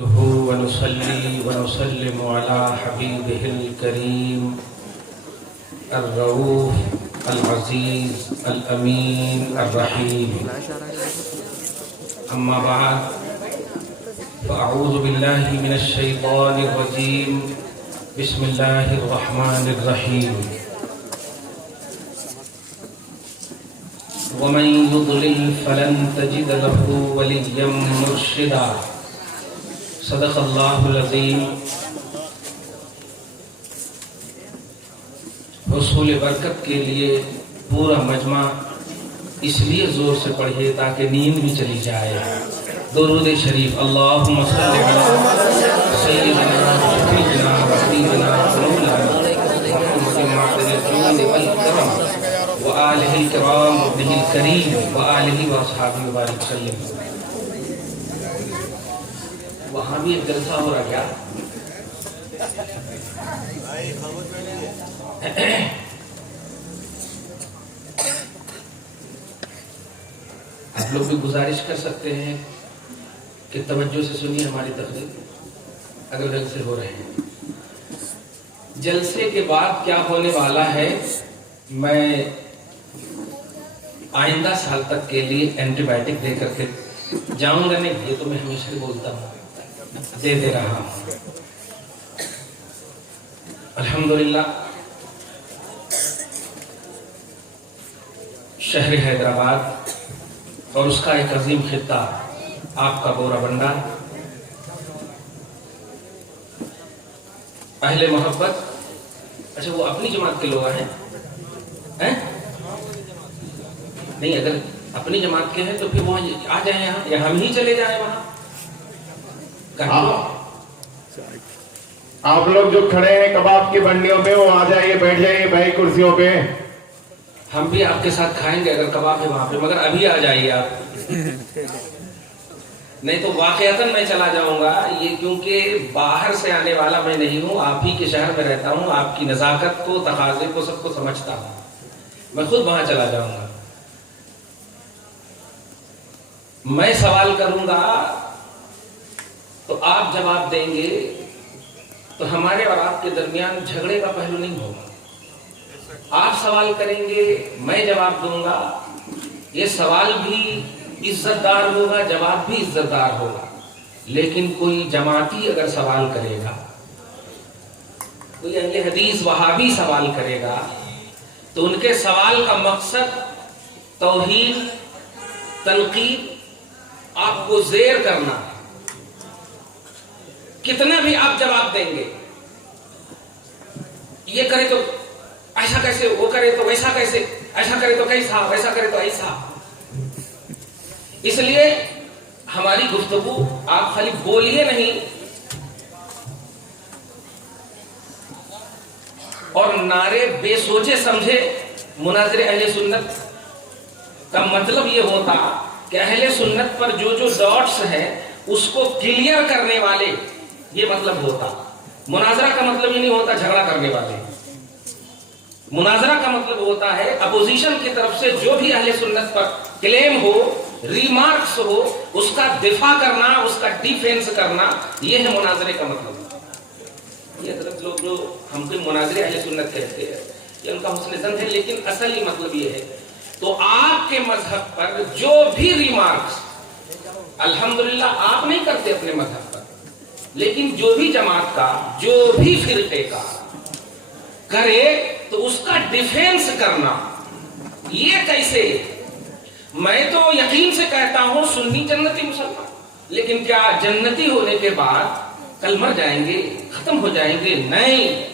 ونصلي ونسلم على حبيبه الكريم الرؤوف العزيز الأمين الرحيم. أما بعد فأعوذ بالله من الشيطان الرجيم. بسم الله الرحمن الرحيم. ومن يضلل فلن تجد له وليا مرشدا. صدق اللہ العظیم. حصول برکت کے لیے پورا مجمع اس لیے زور سے پڑھیے تاکہ نیند بھی چلی جائے. درود شریف. اللہم صلی علی سیدنا شفیعنا وحبیبنا مولانا محمد معدن الجود والکرم وآلہ الکرام وابنہ الکریم وآلہ واصحابہ وبارک وسلم. وہاں بھی ایک جلسہ ہو رہا کیا؟ آپ لوگ بھی گزارش کر سکتے ہیں کہ توجہ سے سنیے ہماری تقریر اگر جلسے ہو رہے ہیں. جلسے کے بعد کیا ہونے والا ہے، میں آئندہ سال تک کے لیے اینٹی بائیوٹک دے کر کے جاؤں گا. نہیں، یہ تو میں ہمیشہ بولتا ہوں، دے رہا ہوں. الحمدللہ شہر حیدرآباد اور اس کا ایک عظیم خطہ آپ کا بورا بنڈا، اہل محبت. اچھا، وہ اپنی جماعت کے لوگ ہیں؟ نہیں، اگر اپنی جماعت کے ہیں تو پھر وہاں آ جائیں یہاں، یا ہم ہی چلے جائیں وہاں. آپ لوگ جو کھڑے ہیں کباب کی بنڈیوں پہ، وہ آ جائیے، بیٹھ جائیے بھائی کرسیوں پہ. ہم بھی آپ کے ساتھ کھائیں گے اگر کباب ہے وہاں پہ، مگر ابھی آ جائیے آپ. نہیں تو واقعتاً میں چلا جاؤں گا، یہ کیونکہ باہر سے آنے والا میں نہیں ہوں، آپ ہی کے شہر میں رہتا ہوں، آپ کی نزاکت کو، تقاضے کو، سب کو سمجھتا ہوں. میں خود وہاں چلا جاؤں گا. میں سوال کروں گا تو آپ جواب دیں گے، تو ہمارے اور آپ کے درمیان جھگڑے کا پہلو نہیں ہوگا. آپ سوال کریں گے، میں جواب دوں گا، یہ سوال بھی عزت دار ہوگا، جواب بھی عزت دار ہوگا. لیکن کوئی جماعتی اگر سوال کرے گا، کوئی اہل حدیث وہابی سوال کرے گا، تو ان کے سوال کا مقصد توہین، تنقید، آپ کو زیر کرنا. کتنا بھی آپ جواب دیں گے، یہ کرے تو ایسا کیسے، وہ کرے تو ویسا کیسے، ایسا کرے تو کیسا، ویسا کرے تو ایسا. اس لیے ہماری گفتگو آپ خالی بولیے نہیں اور نعرے بے سوچے سمجھے. مناظر اہل سنت کا مطلب یہ ہوتا کہ اہل سنت پر جو ڈاٹس ہے اس کو کلیئر کرنے والے، یہ مطلب ہوتا. مناظرہ کا مطلب یہ نہیں ہوتا جھگڑا کرنے والے. مناظرہ کا مطلب ہوتا ہے اپوزیشن کی طرف سے جو بھی اہل سنت پر کلیم ہو، ریمارکس ہو، اس کا دفاع کرنا، اس کا ڈیفینس کرنا، یہ ہے مناظرے کا مطلب. یہ حضرت لوگ جو ہم کو مناظرے اہل سنت کہتے ہیں، یہ ان کا حسن ظن ہے، لیکن اصلی مطلب یہ ہے. تو آپ کے مذہب پر جو بھی ریمارکس، الحمدللہ آپ نہیں کرتے اپنے مذہب پر، لیکن جو بھی جماعت کا، جو بھی فرقے کا کرے تو اس کا ڈیفینس کرنا. یہ کیسے؟ میں تو یقین سے کہتا ہوں سنی جنتی مسلمان، لیکن کیا جنتی ہونے کے بعد کل مر جائیں گے، ختم ہو جائیں گے؟ نہیں،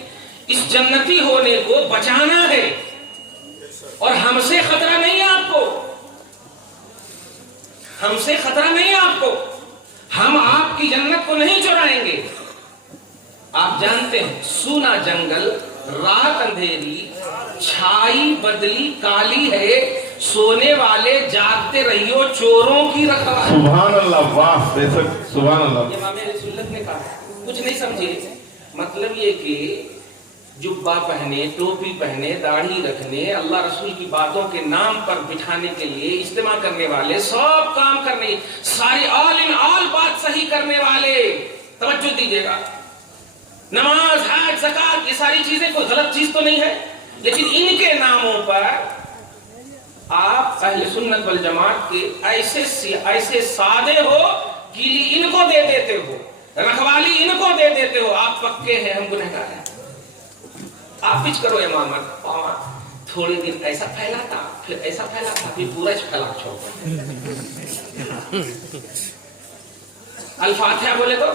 اس جنتی ہونے کو بچانا ہے. اور ہم سے خطرہ نہیں ہے آپ کو، ہم سے خطرہ نہیں ہے آپ کو. ہم آپ کی جنت کو نہیں چرائیں گے. آپ جانتے ہیں سونا جنگل، رات اندھیری، چھائی بدلی کالی ہے، سونے والے جاگتے رہیو، چوروں کی رکھوالی. سبحان اللہ، واہ، سبحان اللہ. امام اہل سنت نے کہا. کچھ نہیں سمجھے؟ مطلب یہ کہ جبہ پہنے، ٹوپی پہنے، داڑھی رکھنے، اللہ رسول کی باتوں کے نام پر بٹھانے کے لیے اجتماع کرنے والے، سب کام کرنے، ساری آل ان آل بات صحیح کرنے والے توجہ دیجیے گا. نماز، حج، زکات، یہ ساری چیزیں کوئی غلط چیز تو نہیں ہے، لیکن ان کے ناموں پر آپ اہل سنت والجماعت کے ایسے سادے ہو، گیلی ان کو دے دیتے ہو، رکھوالی ان کو دے دیتے ہو. آپ پکے ہیں، ہم گنہگار ہیں. آپ کچھ کرو امامت، تھوڑے دن ایسا پھیلاتا، پھر ایسا پھیلاتا، پھر پورا پھیلا چھوڑتا. الفاتحہ بولے تو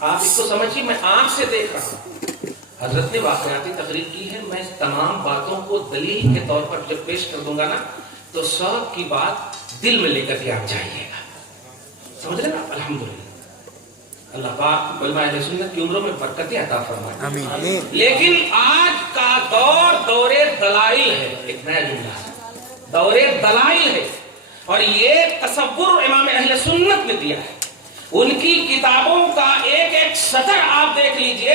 آپ اس کو سمجھیے. میں آنکھ سے دیکھ رہا ہوں، حضرت نے واقعاتی تقریر کی ہے. میں تمام باتوں کو دلیل کے طور پر جب پیش کر دوں گا نا، تو سب کی بات دل میں لے کر کے آپ جائیے گا. سمجھ رہے نا؟ الحمدللہ اللہ پاک علماء اہل سنت کی عمروں میں برکتیں عطا فرمائے. آمین. لیکن آج کا دور دلائل ہے. ایک نیا جملہ، دور دلائل ہے. اور یہ تصور امام اہل سنت نے دیا ہے. ان کی کتابوں کا ایک ایک سطر آپ دیکھ لیجئے،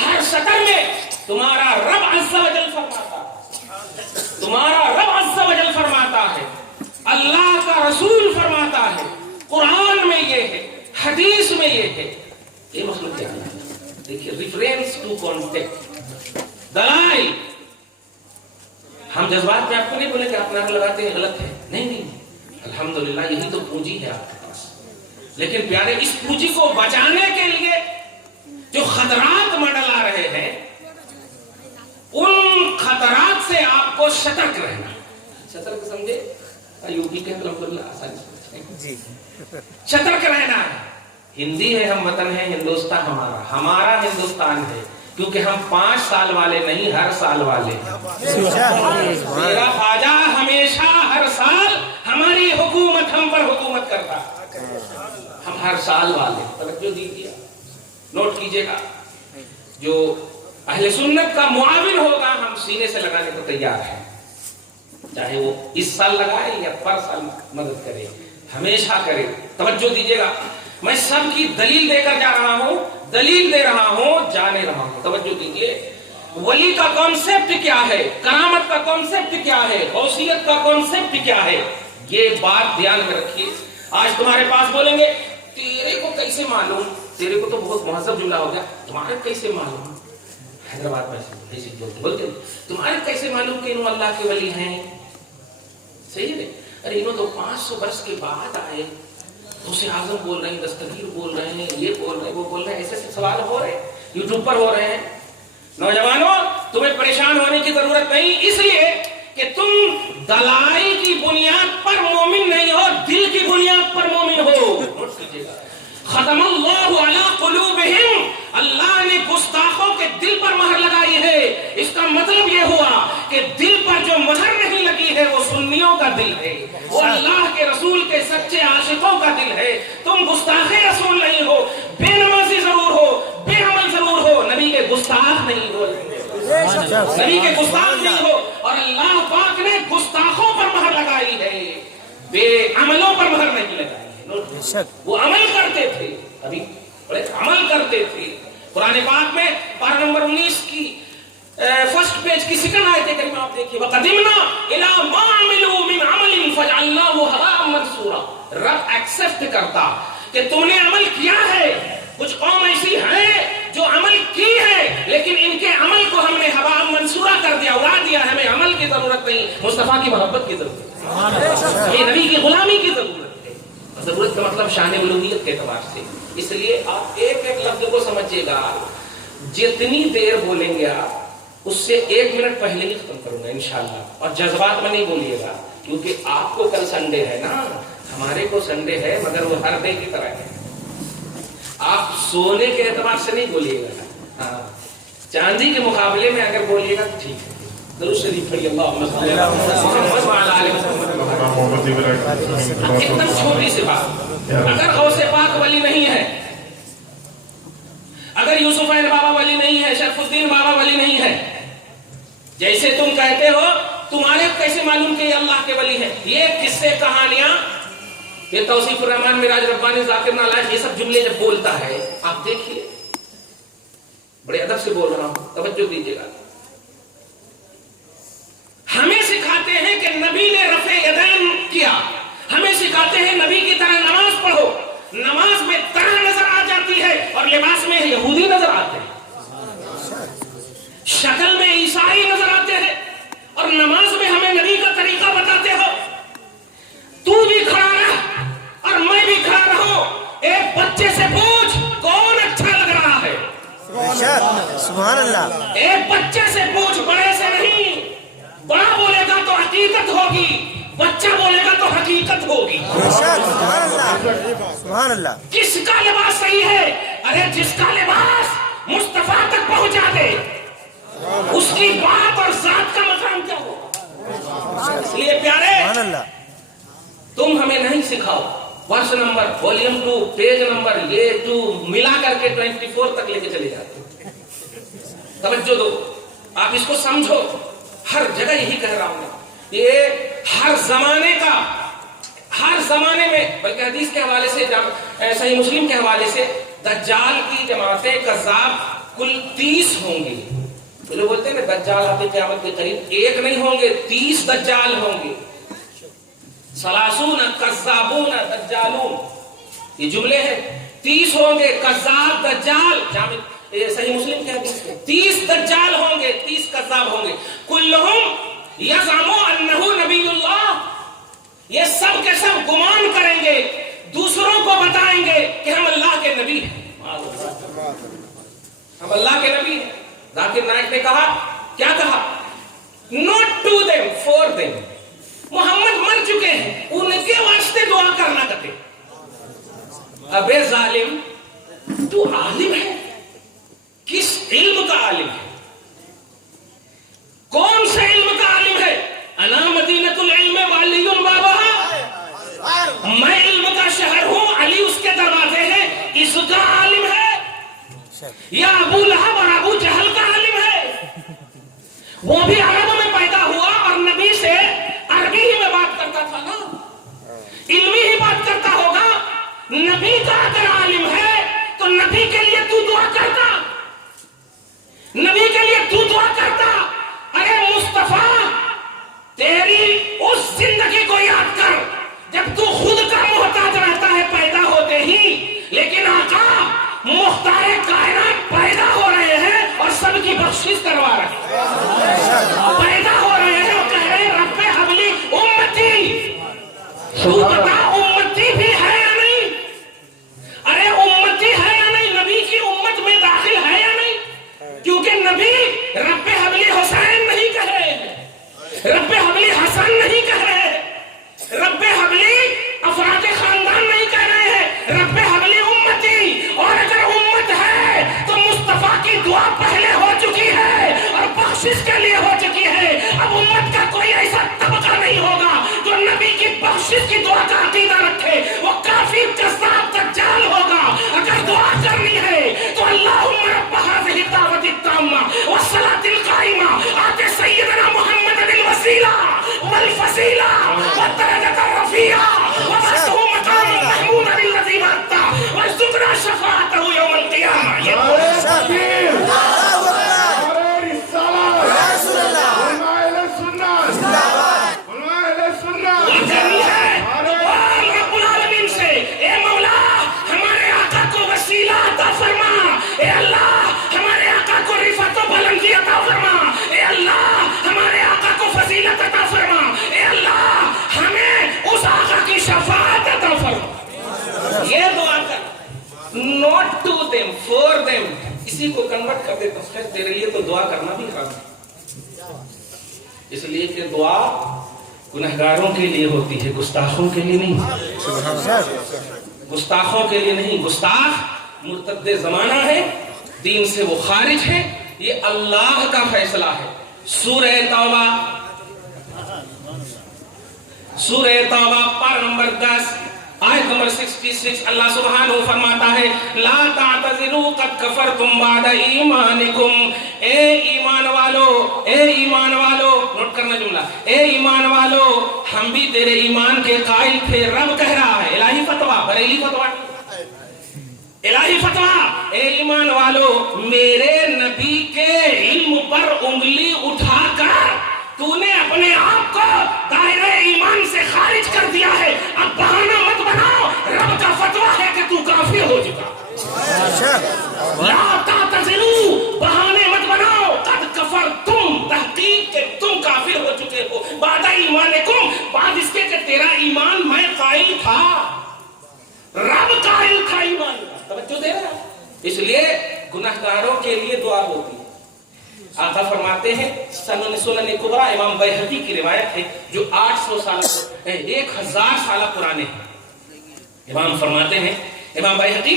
ہر سطر میں تمہارا رب عز و جل فرماتا ہے، تمہارا رب عز و جل فرماتا ہے، اللہ کا رسول فرماتا ہے، قرآن میں یہ ہے، حدیث میں یہ ہے. یہ مسئلہ کیا ہے؟ دیکھیے، ریفرنس ٹو کانٹیکٹ، دلائل. ہم جذبات میں آپ کو نہیں بولے کہ آپ نعرہ لگاتے ہیں غلط ہے، نہیں. الحمدللہ یہی تو پونجی ہے آپ کے پاس. لیکن پیارے، اس پونجی کو بچانے کے لیے جو خطرات منڈل آ رہے ہیں، ان خطرات سے آپ کو سترک رہنا. سترک سمجھے؟ یوپی کے الحمدللہ آسانی سے سترک رہنا ہے. ہندی ہے، ہم وطن ہے، ہندوستان ہمارا ہندوستان ہے. کیونکہ ہم 5 سال والے نہیں، ہر سال والے. میرا خواجہ ہمیشہ ہر سال ہماری حکومت، ہم پر حکومت کرتا. ہم ہر سال والے. توجہ دیجیے، نوٹ کیجئے گا. جو اہل سنت کا معاون ہوگا، ہم سینے سے لگانے کو تیار ہیں. چاہے وہ اس سال لگائے یا پر سال مدد کرے، ہمیشہ کرے. توجہ دیجیے گا. میں سب کی دلیل دے کر جا رہا ہوں، دلیل دے رہا ہوں، جانے رہا ہوں. توجہ دیجیے. ولی کا کانسیپٹ کیا ہے، کرامت کا کانسیپٹ کیا ہے، غوثیت کا کانسیپٹ کیا ہے، یہ بات دھیان میں رکھیے. آج تمہارے پاس بولیں گے تیرے کو کیسے معلوم. تیرے کو تو بہت مہذب جملہ ہو گیا. تمہارے کیسے معلوم؟ حیدرآباد میں ایسے بولتے ہیں، تمہارے کیسے معلوم کہ انہوں اللہ کے ولی ہیں. صحیح ہے. ارے انہوں تو 500 برس کے بعد آئے، غوث اعظم بول رہے ہیں، دستگیر بول رہے ہیں، یہ بول رہے ہیں، وہ بول رہے ہیں. ایسے سوال ہو رہے ہیں، یوٹیوب پر ہو رہے ہیں. نوجوانوں، تمہیں پریشان ہونے کی ضرورت نہیں، اس لیے کہ تم دلائل کی بنیاد پر مومن نہیں ہو، دل کی بنیاد پر مومن ہو. نوٹ کیجیے گا. ختم اللہ علی قلوبہم، اللہ نے گستاخوں کے دل پر مہر لگائی ہے. اس کا مطلب یہ ہوا کہ دل پر جو مہر نہیں لگی ہے وہ سنیوں کا دل ہے، وہ اللہ کے رسول کے سچے عاشقوں کا دل ہے. تم گستاخ رسول نہیں ہو، بے نمازی ضرور ہو، بے عمل ضرور ہو، نبی کے گستاخ نہیں ہو، نبی کے گستاخ نہیں ہو. اور اللہ پاک نے گستاخوں پر مہر لگائی ہے، بے عملوں پر مہر نہیں لگائی ہے. وہ عمل کرتے تھے، ابھی بڑے عمل کرتے تھے. قرآن پاک میں پارہ نمبر 19 کی فرسٹ پیج کی سیکنڈ آیت کریمہ آپ دیکھیے. وَقَدِمْنَا إِلَىٰ مَا عَمِلُوا مِنْ عَمَلٍ فَجَعَلْنَاهُ هَبَاءً مَنْثُورًا. رب ایکسپٹ کرتا کہ تم نے عمل کیا ہے. کچھ قوم ایسی ہے جو عمل کی ہے، لیکن ان کے عمل کو ہم نے ہوا منصورہ کر دیا، اڑا دیا. ہمیں عمل کی ضرورت نہیں، مصطفیٰ کی محبت کی ضرورت ہے، ہمیں نبی کی غلامی کی ضرورت ہے. ضرورت کا مطلب شان الوہیت کے اعتبار سے. اس لیے آپ ایک ایک لفظ کو سمجھیے گا. جتنی دیر بولیں گے آپ، اس سے 1 منٹ پہلے ہی ختم کروں گا انشاءاللہ. اور جذبات میں نہیں بولیے گا، کیونکہ آپ کو کل سنڈے ہے نا، ہمارے کو سنڈے ہے، مگر وہ ہر ڈے کی طرح ہے. آپ سونے کے اعتبار سے نہیں بولیے گا. ہاں، چاندی کے مقابلے میں اگر بولیے گا تو ٹھیک ہے. درود شریف پڑھیے. اللہم صلی علی محمد وعلی آل محمد. ایک دم چھوٹی سی بات، اگر غوث پاک ولی نہیں ہے، اگر یوسف عین بابا ولی نہیں ہے، شرف الدین بابا ولی نہیں ہے، جیسے تم کہتے ہو، تمہارے کیسے معلوم کہ یہ اللہ کے ولی ہے؟ یہ قصے کہانیاں، یہ توصیف الرحمان مراج ربانی ذاکر نالائق، یہ سب جملے جب بولتا ہے آپ دیکھیے، بڑے ادب سے بول رہا ہوں، توجہ دیجیے گا. ہمیں سکھاتے ہیں کہ نبی نے رفع یدین کیا، ہمیں سکھاتے ہیں نبی کی طرح نماز سبحان اللہ. ایک بچے سے پوچھ، بڑے سے نہیں. بڑا بولے گا تو حقیقت ہوگی، بچہ بولے گا تو حقیقت ہوگی. سبحان اللہ سبحان اللہ. کس کا لباس صحیح ہے؟ ارے جس کا لباس مصطفیٰ تک پہنچا دے اس کی بات اور ذات کا مقام کیا ہوگا. اس لیے پیارے سبحان اللہ. تم ہمیں نہیں سکھاؤ verse number, volume 2، page number, یہ 2 ملا کر کے 24 تک لے کے چلے جاتے. توجہ دو، آپ اس کو سمجھو. ہر جگہ یہی کہہ رہا ہوں. یہ ہر زمانے کا، ہر زمانے میں، بلکہ حدیث کے حوالے سے، صحیح مسلم کے حوالے سے، دجال کی جماعتیں کذاب کل 30 ہوں گی. تو لوگ بولتے ہیں نا دجال آتے قیامت کے قریب، ایک نہیں ہوں گے، 30 دجال ہوں گے. سلاسون کذابون دجالون، یہ جملے ہیں. 30 ہوں گے کذاب دجال. صحیح مسلم کے حدیث میں 30 دجال ہوں گے، 30 کذاب ہوں گے. کلہم یزعم انہ نبی اللہ، یہ سب کے سب گمان کریں گے، دوسروں کو بتائیں گے کہ ہم اللہ کے نبی ہیں، ہم اللہ کے نبی ہیں. ذاکر نائک نے کہا، کیا کہا؟ not to them, for them. محمد مر چکے ہیں، ان کے واسطے دعا کرنا کرتے. ابے ظالم، تو عالم ہے، کس علم کا عالم ہے؟ کون سے علم کا عالم ہے؟ انا مدینۃ العلم وعلی بابھا، میں علم کا شہر ہوں، علی اس کے دروازے ہیں، اس کا عالم ہے. یا ابو لہب اور ابو جہل کا عالم ہے، وہ بھی عرب میں پیدا ہوا اور نبی سے عربی ہی میں بات کرتا تھا نا، علمی ہی بات کرتا ہوگا. نبی کا اگر عالم ہے تو نبی کے لیے تو دعا کرتا، نبی کے لیے تو دعا کرتا. ارے مصطفیٰ، تیری اس زندگی کو یاد کر جب تو خود کا محتاج رہتا ہے پیدا ہوتے ہی، لیکن آقا مختار کائنات پیدا ہو رہے ہیں اور سب کی بخشش کروا رہے ہیں. پیدا ہو رہے ہیں اور کہہ رہے ہیں رب حبلی امتی. تو بتا امتی بھی ہے یا نہیں؟ ارے امتی ہے یا نہیں؟ نبی کی امت میں داخل ہے یا نہیں؟ کیونکہ نبی رب حبلی حسین نہیں کہہ رہے ہیں، رب حبلی حسن نہیں کہہ رہے ہیں، رب حبلی افراد خاندان نہیں کہہ رہے ہیں، رب حبلی امتی. اور اگر امت ہے تو مصطفیٰ کی دعا پہلے ہو چکی ہے اور بخشش کے لیے ہو چکی ہے. اب امت کا کوئی ایسا طبقہ نہیں ہوگا جو نبی کی بخشش کی دعا کا عقیدہ رکھے، وہ کافی کذاب دجال ہوگا. اگر دعا کرنی ہے تو اللہم رب هذه الدعوة التامة والصلاة القائمة آت سیدنا محمد الوسیلہ والفضیلہ والدرجة الرفیعہ وبعثه مقام محمود الذی وعدتہ وارزقنا شفاعته یوم القیامہ. اے اللہ ہمارے آقا کو رفعت و بلندی عطا فرما، اے اللہ ہمارے آقا کو فضیلت عطا فرما، اے اللہ ہمیں اس آقا کی شفاعت عطا فرما. یہ دعا کر، not to them, for them. اسی کو کنورٹ کر دے تو خیر تیرے لیے تو دعا کرنا بھی حرام ہے، اس لیے کہ دعا گنہگاروں کے لیے ہوتی ہے، گستاخوں کے لیے نہیں. گستاخوں کے لیے نہیں. گستاخ مرتد زمانہ ہے، دین سے وہ خارج ہے، یہ اللہ کا فیصلہ ہے. سورہ توبہ، سورہ توبہ پارہ نمبر 10 آیت نمبر 66 اللہ سبحانہ فرماتا ہے لا تعتذروا قد کفرتم بعد ایمانکم. اے ایمان والو، اے ایمان والو، نوٹ کرنا جملہ، اے ایمان والو ہم بھی تیرے ایمان کے قائل تھے. رب کہہ رہا ہے، الہی فتویٰ، بریلی فتویٰ، الہی فتویٰ. اے ایمان والو میرے نبی کے علم پر انگلی اٹھا کر تو نے اپنے آپ کو دائرہ ایمان سے خارج کر دیا ہے. اب بہانہ مت بناؤ، رب کا فتویٰ ہے کہ تو کافر ہو چکا. لا تعتذروا، بہانے مت بناؤ. قد کفرتم، تحقیق کہ تم کافر ہو چکے ہو. بعد ایمانکم، بعد اس کے کہ تیرا ایمان میں قائل تھا، رب قائل تھا ایمان. توجہ دے رہا. اس لیے گناہگاروں کے لیے دعا ہوتی ہے. आका फरमाते हैं सुनन कुबरा इमाम बैहकी की रिवायत है जो 800 साल 1000 साल पुराने हैं। इमाम फरमाते हैं इमाम बैहकी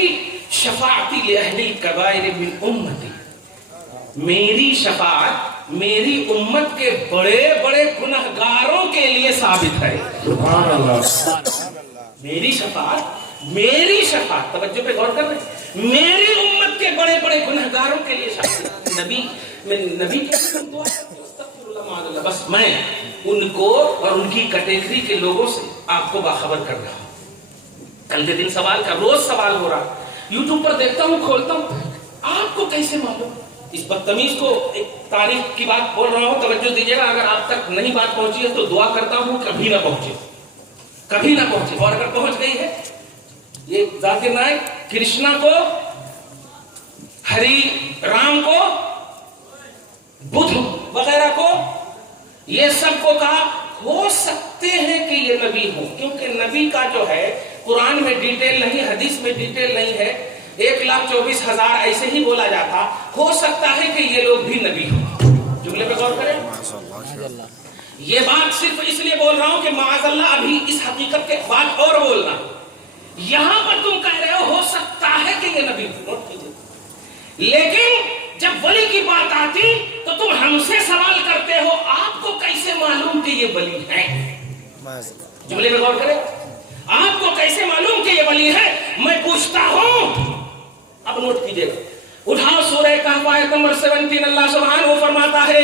शफाअती li ahli कबाइर मिन उम्मती, मेरी शफाअत मेरी उम्मत के बड़े बड़े गुनहगारों के लिए साबित है। सुभान अल्लाह। मेरी शफाअत तवज्जो पे गौर कर रहे, मेरी उम्मत के बड़े बड़े गुनहगारों के लिए शामिल। नबी बस मैं उनको और उनकी कैटेगरी के लोगों से आपको बाखबर कर रहा हूं। कल के दिन सवाल का रोज सवाल हो रहा, यूट्यूब पर देखता हूं, खोलता हूं, आपको कैसे मालूम? इस बदतमीज को एक तारीख की बात बोल रहा हूं, तवज्जो दीजिएगा। अगर आप तक नहीं बात पहुंची है तो दुआ करता हूं कभी ना पहुंचे, कभी ना पहुंचे। और अगर पहुंच गई है, ये जाकिर नायक कृष्णा को, हरि राम को, बुद्ध वगैरह को, ये सबको कहा हो सकते हैं कि ये नबी हो, क्योंकि नबी का जो है कुरान में डिटेल नहीं, हदीस में डिटेल नहीं है। 1,24,000 ऐसे ही बोला जाता, हो सकता है कि ये लोग भी नबी हो। जुमले पे गौर करें। ये बात सिर्फ इसलिए बोल रहा हूं कि माअज़ल्लाह अभी इस हकीकत के बाद और बोलना। यहां पर तुम कह रहे हो सकता है कि ये नबी हो, लेकिन जब वली की बात आती तो तुम हमसे सवाल करते हो आपको कैसे मालूम कि ये वली है? जुमले में गौर करें, आपको कैसे मालूम कि ये वली है? मैं पूछता हूं, अब नोट कीजिएगा, उठाओ सूरह कहफ आयत नंबर 17। अल्लाह सुब्हानहू फरमाता है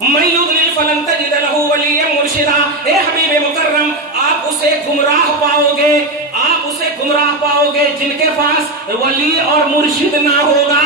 मैं युद्लिल फलन तजिद लहू वलिय्यन मुर्शिदा। ए हबीब मुकर्रम, आप उसे गुमराह पाओगे, आप उसे गुमराह पाओगे जिनके पास वली और मुर्शिद ना होगा।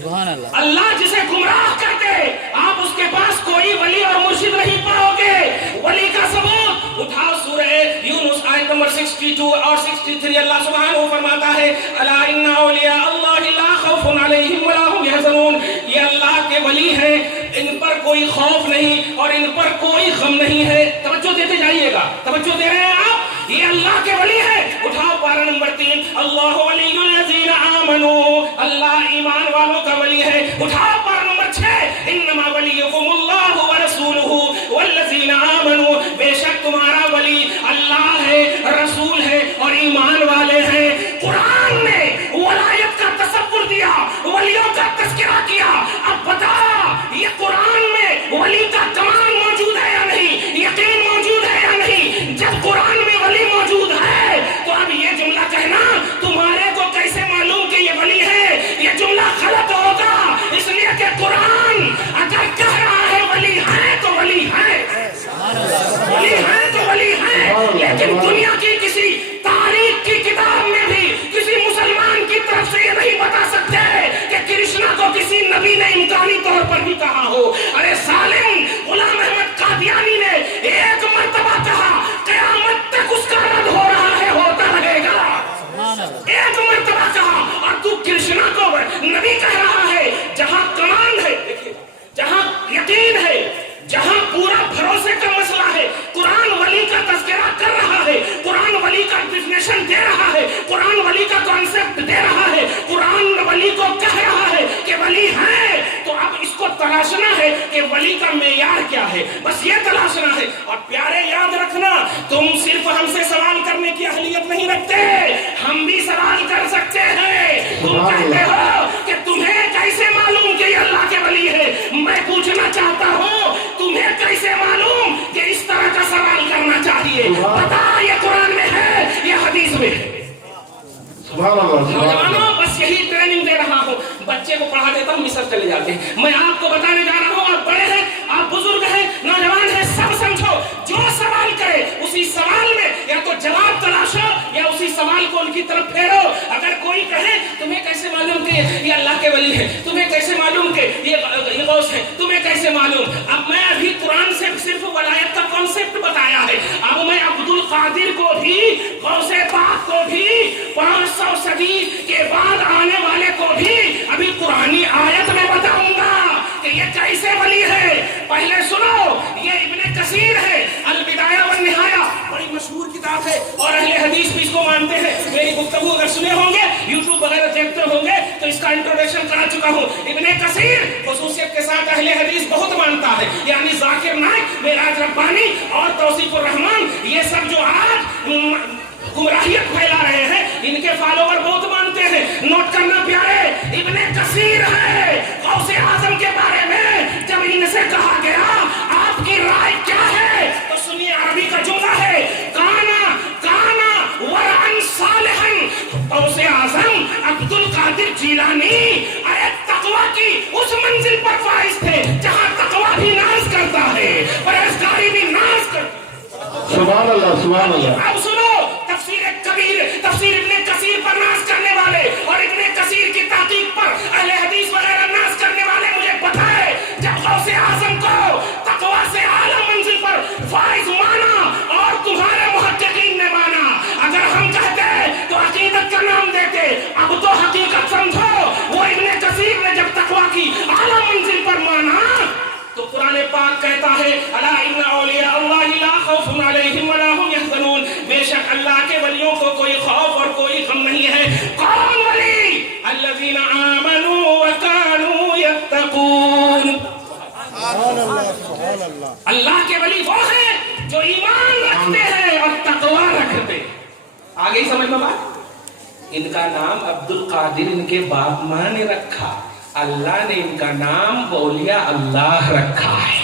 अल्लाह जिसे गुमराह कर दे, आप उसके पास कोई वली और मुर्शिद नहीं पाओगे। वली का सबूत उठाओ सूरह यूनुस आयत नंबर 62 और 63। अल्लाह सुब्हानहू फरमाता है अला इन्ना औलिया अल्लाहि ला खौफुन अलैहिम वला हुम यहज़नून, ये अल्लाह के वली हैं, इन पर कोई खौफ नहीं और इन पर कोई गम नहीं है। तवज्जो देते जाइएगा, तवज्जो दे रहे हैं आप, ये अल्लाह के वली है। उठाओ पारा नंबर 3, अल्लाहु वलियुल लज़ीना आमनू, अल्लाह ईमान वालों का वली है। उठाओ पारा नंबर 6, इन्नमा वलियुकुमुल्लाहु व रसूलुहु वल्लज़ीना आमनू, बेशक तुम्हारा वली अल्लाह है, रसूल है और ईमान वाले हैं। कुरान ने वलायत का तसव्वुर दिया, वलियों का तज़किरा किया। अब बता, ये कुरान में वली का कमाल मौजूद है या नहीं, यकीन मौजूद है या नहीं? जब कुरान में वली मौजूद है तो अब ये जुमला कहना तुम्हारे को कैसे मालूम कि ये वली है, ये जुमला गलत होगा। इसलिए कि कुरान अगर कह रहा है वली है तो वली है, वली है तो वली है। लेकिन दुनिया की किसी तारीख की किताब में भी किसी मुसलमान की तरफ से ये नहीं बता सकते कि कृष्णा को किसी नबी ने इम्कानी तौर पर भी कहा हो। अरे सालिम, गुलाम अहमद कादियानी ने एक मर्तबा कहा, क़यामत तक उसका रद्द हो रहा है, होता रहेगा। एक मर्तबा कहा और तू कृष्णा को नबी कह रहा है। जहां कमांड है, देखिए, जहां यकीन है, जहां पूरा भरोसे का मसला है, कुरान वली का तज़किरा कर रहा है, कुरान वली का डिफिनेशन दे रहा है, कुरान वली का कॉन्सेप्ट दे रहा है, कुरान वली को कह रहा है कि वली है, तो अब इसको तलाशना है कि वली का मेयार क्या है, बस ये तलाशना है। और प्यारे याद रखना, तुम सिर्फ हमसे सवाल करने की अहलियत नहीं रखते, हम भी सवाल कर सकते हैं। तुम कहते हो कि तुम्हें कैसे मालूम कि ये अल्लाह के वली है, मैं पूछना चाहता हूँ तुम्हें कैसे मालूम कि इस तरह का सवाल करना चाहिए? पता ये कुरान में है, ये हदीस में है। नौजवानों, बस यही ट्रेनिंग दे रहा हूँ, बच्चे को पढ़ा देता हूँ, मिस्र चले जाते हैं। मैं आपको बताने जा रहा हूँ, आप बड़े हैं, आप बुजुर्ग हैं, नौजवान हैं, सब समझो, जो सवाल करे उसी सवाल में या तो जवाब तलाशो या उसी सवाल को उनकी तरफ फेरो। अगर कोई कहे तुम्हें कैसे मालूम कि ये अल्लाह के वली है, तुम्हें कैसे मालूम कि ये गौस है, तुम्हें कैसे मालूम? अब मैं अभी कुरान से सिर्फ वलायत का कॉन्सेप्ट बताया है, अब मैं अब्दुल कादिर को भी, गौसे पाक को भी, 500 सदी के बाद आने वाले को भी अभी कुरानी आयत में बताऊंगा कि ये कैसे वली है। पहले सुनो, ये इब्ने कसीर है, अल बिदाया वन निहाया, बड़ी मशहूर किताब है। है और अहले हदीस भी इसको मानते हैं। मेरी गुफ्तगू अगर सुने होंगे, यूट्यूब वगैरह देखते होंगे तो इसका इंट्रोडक्शन करा चुका हूँ। इब्ने कसीर खुसूसियत के साथ अहले हदीस बहुत मानता है, यानी जाकिर नाइक, मेराज रब्बानी और तौसीफुर रहमान, ये सब जो आज गुमराहियत फैला रहे हैं, इनके फॉलोवर बहुत मानते हैं। नोट करना प्यारे, इब्ने कसीर है गौसे आजम के बारे में जब इनसे कहा गया आपकी राय क्या है, तो सुनिए अरबी का जुमला है, काना काना वरअन सालिहन। गौसे आजम अब्दुल कादिर जीलानी अरे तकवा की उस मंजिल पर फाइज थे जहां तकवा भी नाज करता है, परहेजगारी भी नाज करता है। सुभान अल्लाह, सुभान अल्लाह। अब सुनो, तफसीर कबीर, तफसीर इब्ने कसीर पर नाज करने वाले और इब्ने कसीर की ताकीद पर अहले हदीस वगैरह नाज करने वाले, मुझे पता है जब गौसे आजम को तकवा से आला मंजिल पर फाइज माना और तुम्हारे मुहक्किकीन ने माना, अगर हम कहते तो अकीदत का नाम देते, अब तो हकीकत समझो। वो इब्ने कसीर ने जब तकवा की आला मंजिल पर माना तो कुरान पाक कहता है, अला इन्ना औलिया अल्लाहि ला खौफुन अलैहिम वला हुम यहज़नून, बेशक अल्लाह के वलियों को कोई खौफ और कोई गम नहीं है। कौन वली? अल्लज़ीना आमनू व कानू यत्तकून। अल्लाह के वली वो हैं जो ईमान रखते हैं और तकवा रखते हैं। आगे ही समझ में बात। इनका नाम अब्दुल कादिर इनके बाप माँ ने रखा, अल्लाह ने इनका नाम औलिया अल्लाह रखा है।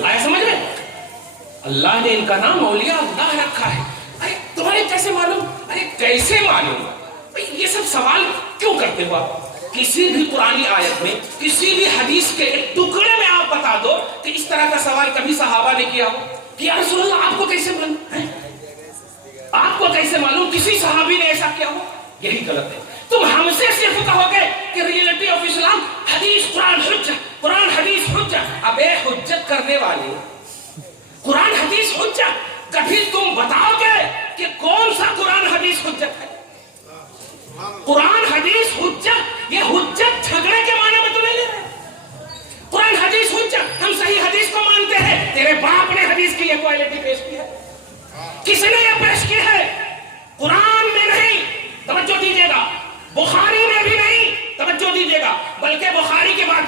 आया समझ में? अल्लाह ने इनका नाम औलिया अल्लाह रखा है। अरे तुम्हारे कैसे मालूम? अरे कैसे मालूम? ये सब सवाल क्यों करते हो आप? किसी भी पुरानी आयत में, किसी भी हदीस के एक टुकड़े में आप बता दो कि इस तरह का सवाल कभी सहाबा ने किया हो कि या रसूल अल्लाह आपको कैसे मालूम है? आपको कैसे मालूम किसी सहाबी ने ऐसा किया हो? यही गलत है। तुम हमसे सिर्फ कहोगे कि रियलिटी ऑफ इस्लाम हदीस कुरान हुज्जत, कुरान हदीस हुज्जत। अबे हुज्जत करने वाले, कुरान हदीस हुज्जत, कभी तुम बताओगे कि कौन सा कुरान हदीस हुज्जत है? कुरान हदीस हुज्जत, ये हुज्जत झगड़े के माने में तो नहीं ले रहे। कुरान हदीस हुज्जत, हम सही हदीस को मानते हैं। तेरे बाप ने हदीस की ये क्वालिटी पेश की है? किसने ये पेश की है? कुरान में नहीं, तवज्जो दीजिएगा, बुखारी में भी नहीं, तवज्जो दीजिएगा, बल्कि बुखारी के बात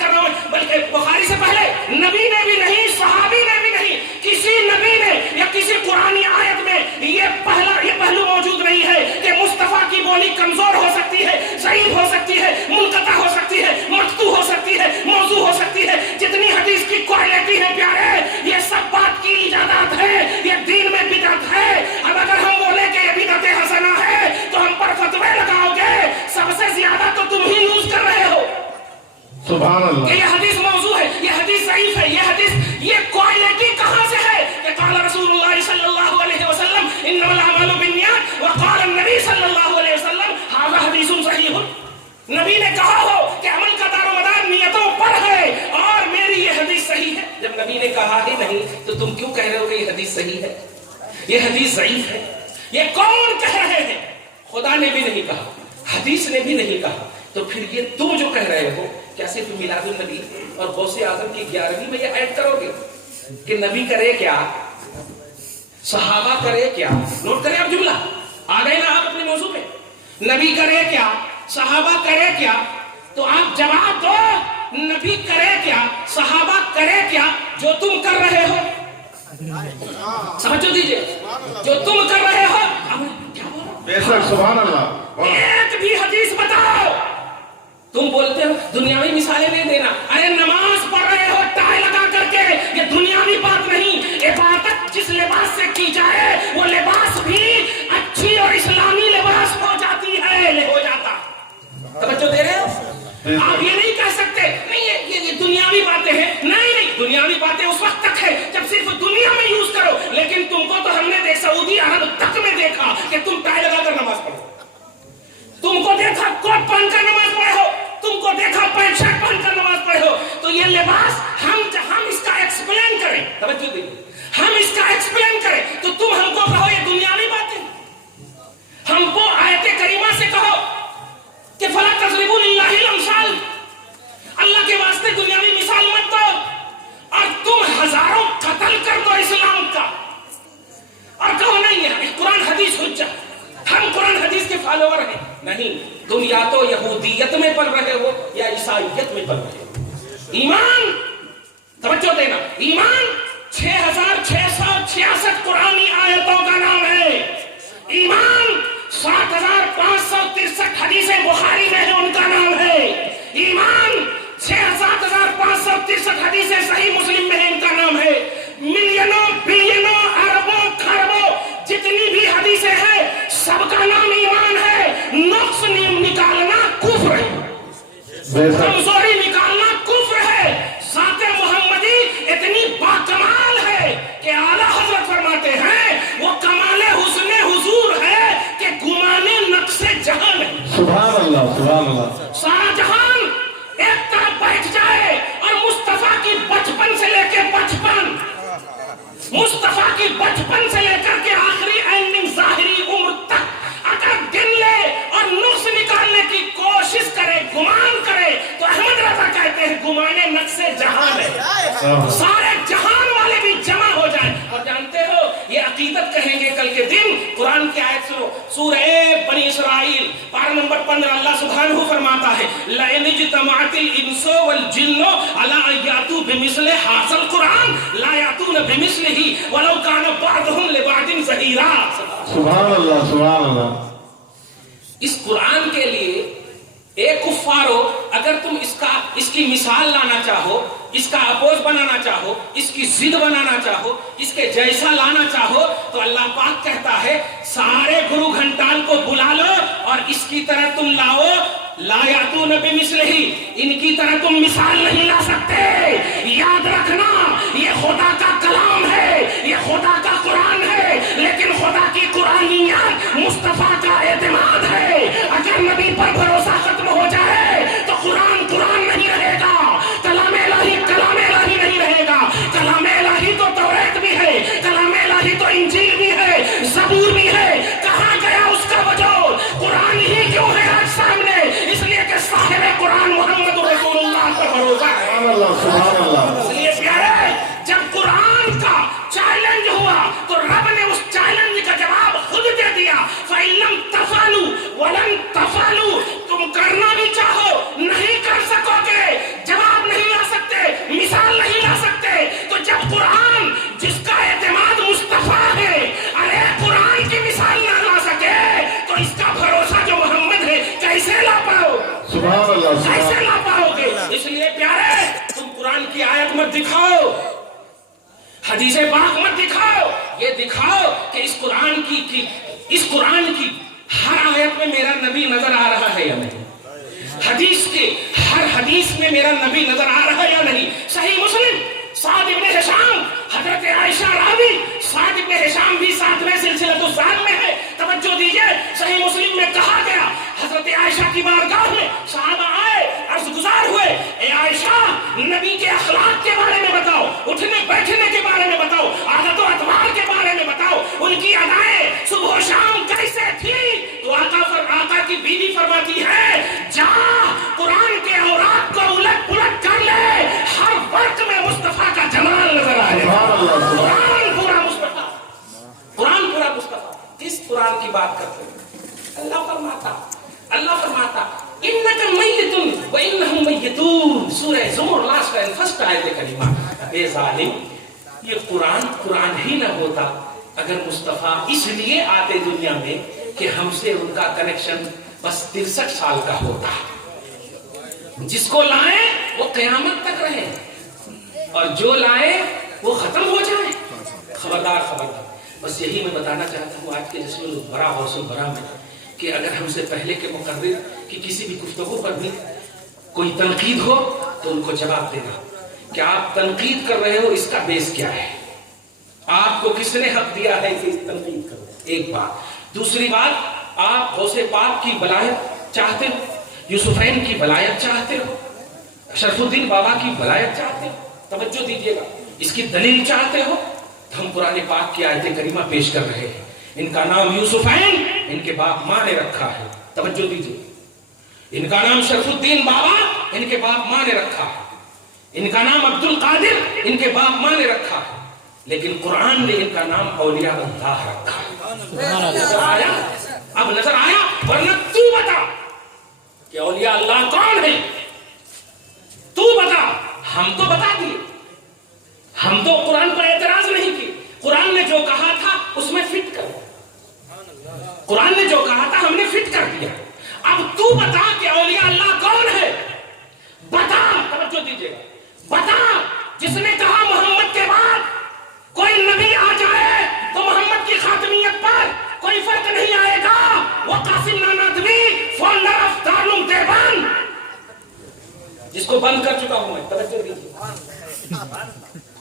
कर रहा हूं, बल्कि बुखारी से पहले नबी ने भी नहीं, सहाबी ने भी नहीं, किसी नबी ने या किसी पुरानी आयत में ये पहलू मौजूद नहीं है कि मुस्तफा की बोली कमजोर हो सकती है, ज़ईफ हो सकती है, मुनक़ता हो सकती है, मक़तू हो सकती है, मौज़ू हो सकती है। जितनी हदीस की क्वालिटी है प्यारे, ये सब बात की इजाजत है, ये दीन में बिदअत है। अब अगर हम बोले कि ये बिदअत हसना है तो हम पर फतवे लगाओगे, सबसे ज्यादा तो तुम ही यूज कर रहे हो। सुभान अल्लाह। ये हदीस मौजू है, ये हदीस ज़ईफ है, ये हदीस, ये क्वालिटी कहां से है कि क़ाल रसूलुल्लाह सल्लल्लाहु अलैहि वसल्लम इन्नमल अमालु बिन्नियात व क़ाल नबी सल्लल्लाहु अलैहि वसल्लम हाज़ा हदीसुन सहीहुन। नबी ने कहा हो कि अमल का दारोमदार नियतों पर है और मेरी ये हदीस सही है। जब नबी ने कहा ही नहीं तो तुम क्यों कह रहे हो कि ये हदीस सही है, ये हदीस ज़ईफ है? ये कौन कह रहे हैं? खुदा ने भी नहीं कहा, हदीस ने भी नहीं कहा, तो फिर ये तुम जो कह रहे हो क्या सिर्फ मिलादुन नबी और गौसे आजम की 11वीं में ये ऐड करोगे कि नबी करे क्या, सहाबा करे क्या? नोट करें आप जुमला, आ गए ना आप अपने मौजू पे। नबी करे क्या, सहाबा करे क्या? तो आप जवाब दो, नबी करे क्या, सहाबा करे क्या जो तुम कर रहे हो? समझो दीजिए, जो तुम कर रहे हो। क्या बोलो? बेशक, सुभान अल्लाह। एक भी हदीस बताओ। तुम बोलते हो दुनियावी मिसालें नहीं देना। अरे नमाज पढ़ रहे हो टाई लगा करके, ये दुनियावी बात नहीं। इबादत जिस लिबास से की जाए वो लिबास भी अच्छी और इस्लामी लिबास हो जाती है, हो जाता। तवज्जो दे रहे हो? आप ये नहीं कह सकते नहीं ये दुनियावी बातें हैं। नहीं, दुनियावी बातें उस वक्त तक है जब सिर्फ दुनिया में यूज करो। लेकिन तुमको तो हमने सऊदी अरब तक में देखा कि तुम टाई लगाकर नमाज पढ़ो, तुमको देखा कोट पहनकर नमाज पढ़े हो, तुमको देखा पैंट शर्ट पहनकर नमाज पढ़े हो। तो ये लिबास हम इसका एक्सप्लेन करें, तवज्जो दीजिए, हम इसका एक्सप्लेन करें तो तुम हमको कहो ये दुनियावी बात फॉलोअर हैं। नहीं, तुम या तो यहूदियत में पल रहे हो या ईसाइयत में पल रहे हो। ईमान, तवज्जो देना, ईमान 6666 कुरानी आयतों का नाम है। ईमान 7563 हदीसें बुखारी में है, उनका नाम है। ईमान 7563 हदीसें सही मुस्लिम में है, इनका नाम है। मिलियनों बिलियनों अरबों खरबों जितनी भी हदीसें हैं, सबका नाम ईमान है। नुक्स निकालना कुफ्र है, कमजोरी निकालना कुफ्र है। ज़ाते मुहम्मदी इतनी बाकमाल है कि आला हजरत फरमाते हैं वो कमाले हुस्ने हुजूर है कि गुमाने नक्शे जहां नहीं। सुभान अल्लाह, सुभान अल्लाह। सारा जहान एक तरफ बैठ जाए और मुस्तफा की बचपन से लेकर बचपन, मुस्तफा की बचपन से लेकर के आखिरी एंडिंग जाहिरी उम्र तक अगर गिन ले और नुक्स निकालने की कोशिश करे, गुमान करे, तो अहमद रजा कहते हैं गुमाने नक्शे जहां है। सारे जहान वाले भी जमा हो जाए। और जानते हो ये अकीदत कहेंगे कल के दिन। कुरान की आयत सुनो, सूरह बनी इसराइल पारा नंबर 15, अल्लाह सुब्हानहू फरमाता है लइन इज्तमाअतिल इंसु वल जिन्नु अला अयातु बिमिस्लि हाज़ल कुरान ला यातून बिमिस्लिही वलौ काना बअदुहुम लिबअदिन ज़हीरा। सुभान अल्लाह, सुभान अल्लाह। इस कुरान के लिए एक कुफ्फारो, अगर तुम इसकी मिसाल लाना चाहो, इसका अपोज बनाना चाहो, इसकी जिद बनाना चाहो, इसके जैसा लाना चाहो, तो अल्लाह पाक कहता है सारे गुरु घंटाल को बुला लो और इसकी तरह तुम लाओ। ला यातून बिमिस्लिही, इनकी तरह तुम मिसाल नहीं ला सकते। याद रखना, ये खुदा का कलाम है, ये खुदा का कुरान है, लेकिन खुदा की कुरानियत मुस्तफा का एतमाद है। अगर नबी पर भरोसा खत्म हो जाए तो कुरान कुरान नहीं रहेगा, कलाम इलाही नहीं रहेगा। कलाम इलाही तो तौरात भी है, कलाम इलाही तो इंजील भी है, ज़बूर भी है। कहाँ गया उसका वजूद? कुरान ही क्यों है आज सामने? इसलिए कि साहिब कुरान मोहम्मद रसूलुल्लाह पर भरोसा है। सुभान अल्लाह। इसलिए प्यारे, जब कुरान का चैलेंज हुआ तो रब ने उस चैलेंज का जवाब खुद दे दिया। फ़इल्लम तफ़अलू वलन तफ़अलू, तुम करना भी चाहो नहीं कर सकोगे, जवाब नहीं ला सकते, मिसाल नहीं ला सकते। तो जब कुरान जिसका एतमाद मुस्तफा है, अरे कुरान की मिसाल ना ला सके तो इसका भरोसा जो मोहम्मद है कैसे ला पाओ? सुभान अल्लाह, कैसे ला पाओगे? इसलिए प्यारे, तुम कुरान की आयत मत दिखाओ, हदीसे पाक मत दिखाओ, ये दिखाओ कि इस कुरान की हर आयत में मेरा नबी नजर आ रहा है या नहीं, हदीस के हर हदीस में मेरा नबी नजर आ रहा है या नहीं। सही मुस्लिम साद इब्ने हिशाम, हजरत आयशा रावी, साद इब्ने हिशाम भी 7वें सिलसिलतुज़्ज़ान में है। तवज्जो दीजिए, सही मुस्लिम में कहा गया हजरत आयशा की बारगाह में सहाबा आए, अर्ज़ गुज़ार हुए, ए आयशा नबी के अखलाक के बारे में बताओ, उठने बैठने के बारे में बताओ, आदत और अतवार के बारे में बताओ, उनकी अदाएं सुबह शाम कैसे थी? तो आका की बीवी फरमाती है जा कुरान के औरात को उलट पुलट कर ले, हर वक्त में मुस्तफा का जमाल नजर आएगा। कुरान पूरा मुस्तफा, कुरान पूरा मुस्तफा। किस कुरान की बात करते हैं? अल्लाह फरमाता इन्नका मय्यतुन व इन्नहुम मय्यतून, सूरह ज़ुमर लास्ट एंड फर्स्ट आयत करीमा। ए जालिम, ये कुरान ही ना होता अगर मुस्तफा इसलिए आते दुनिया में कि हमसे उनका कनेक्शन बस 63 साल का होता। जिसको लाए वो कयामत तक रहे और जो लाए वो खत्म हो जाए। खबरदार। बस यही मैं बताना चाहता हूँ आज के जश्न बड़ा हौसल बड़ा में कि अगर हमसे पहले के मुकर्रिर की किसी भी गुफ्तगू पर भी कोई तनकीद हो तो उनको जवाब देना कि आप तनकीद कर रहे हो, इसका बेस क्या है, आपको किसने हक दिया है कि तनकीद करो। एक बात। दूसरी बात, आप गौसे पाक की वलायत चाहते हो, यूसुफैन की वलायत चाहते हो, शरफुद्दीन बाबा की वलायत चाहते हो, तवज्जो दीजिएगा, इसकी दलील चाहते हो, तो हम कुरान पाक की आयत करीमा पेश कर रहे हैं। इनका नाम यूसुफैन इनके बाप माँ ने रखा है, तवज्जो दीजिए। इनका नाम शरफुद्दीन बाबा इनके बाप माँ ने रखा है, इनका नाम अब्दुल कादिर इनके बाप माँ ने रखा है, लेकिन कुरान ने इनका नाम औलिया अल्लाह रखा है। नजर आया? अब नजर आया? ہم تو قرآن پر اعتراض نہیں کی، قرآن نے جو کہا تھا اس میں فٹ کرو، قرآن نے جو کہا تھا ہم نے فٹ کر دیا۔ اب تو بتا کہ اولیاء اللہ کون ہے، بتا، توجہ دیجیے گا، بتا جس نے کہا محمد کے بعد کوئی نبی آ جائے تو محمد کی خاتمیت پر کوئی فرق نہیں آئے گا، وہ قاسم نانوتوی، فاؤنڈر آف دارالعلوم دیوبند، جس کو بند کر چکا ہوں میں، توجہ دیجیے،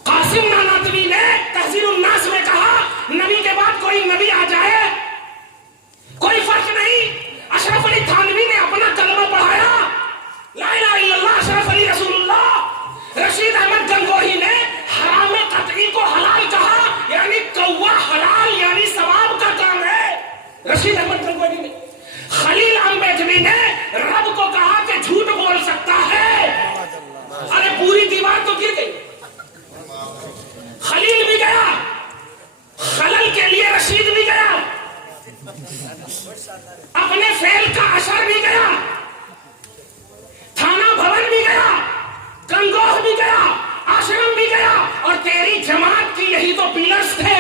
قاسم نانوتوی نے تحذیر الناس میں کہا نبی کے بعد کوئی نبی آ جائے کوئی فرق نہیں۔ اشرف علی تھانوی نے اپنا کلمہ پڑھایا لا الہ الا اللہ اشرف علی رسول اللہ۔ رشید احمد گنگوہی نے حرام قطعی کو حلال کہا، یعنی کوا حلال یعنی ثواب کا کام ہے، رشید احمد گنگوہی نے۔ خلیل امبیڈوی نے رب کو کہا کہ جھوٹ بول سکتا ہے، ارے پوری دیوار تو گر گئی، خلیل بھی گیا، خلل کے لیے رشید بھی گیا، اپنے فعل کا اثر بھی گیا، تھانہ بھون بھی گیا، گنگوہ بھی گیا، آشرم بھی گیا، اور تیری جماعت کی یہی تو پلرز تھے،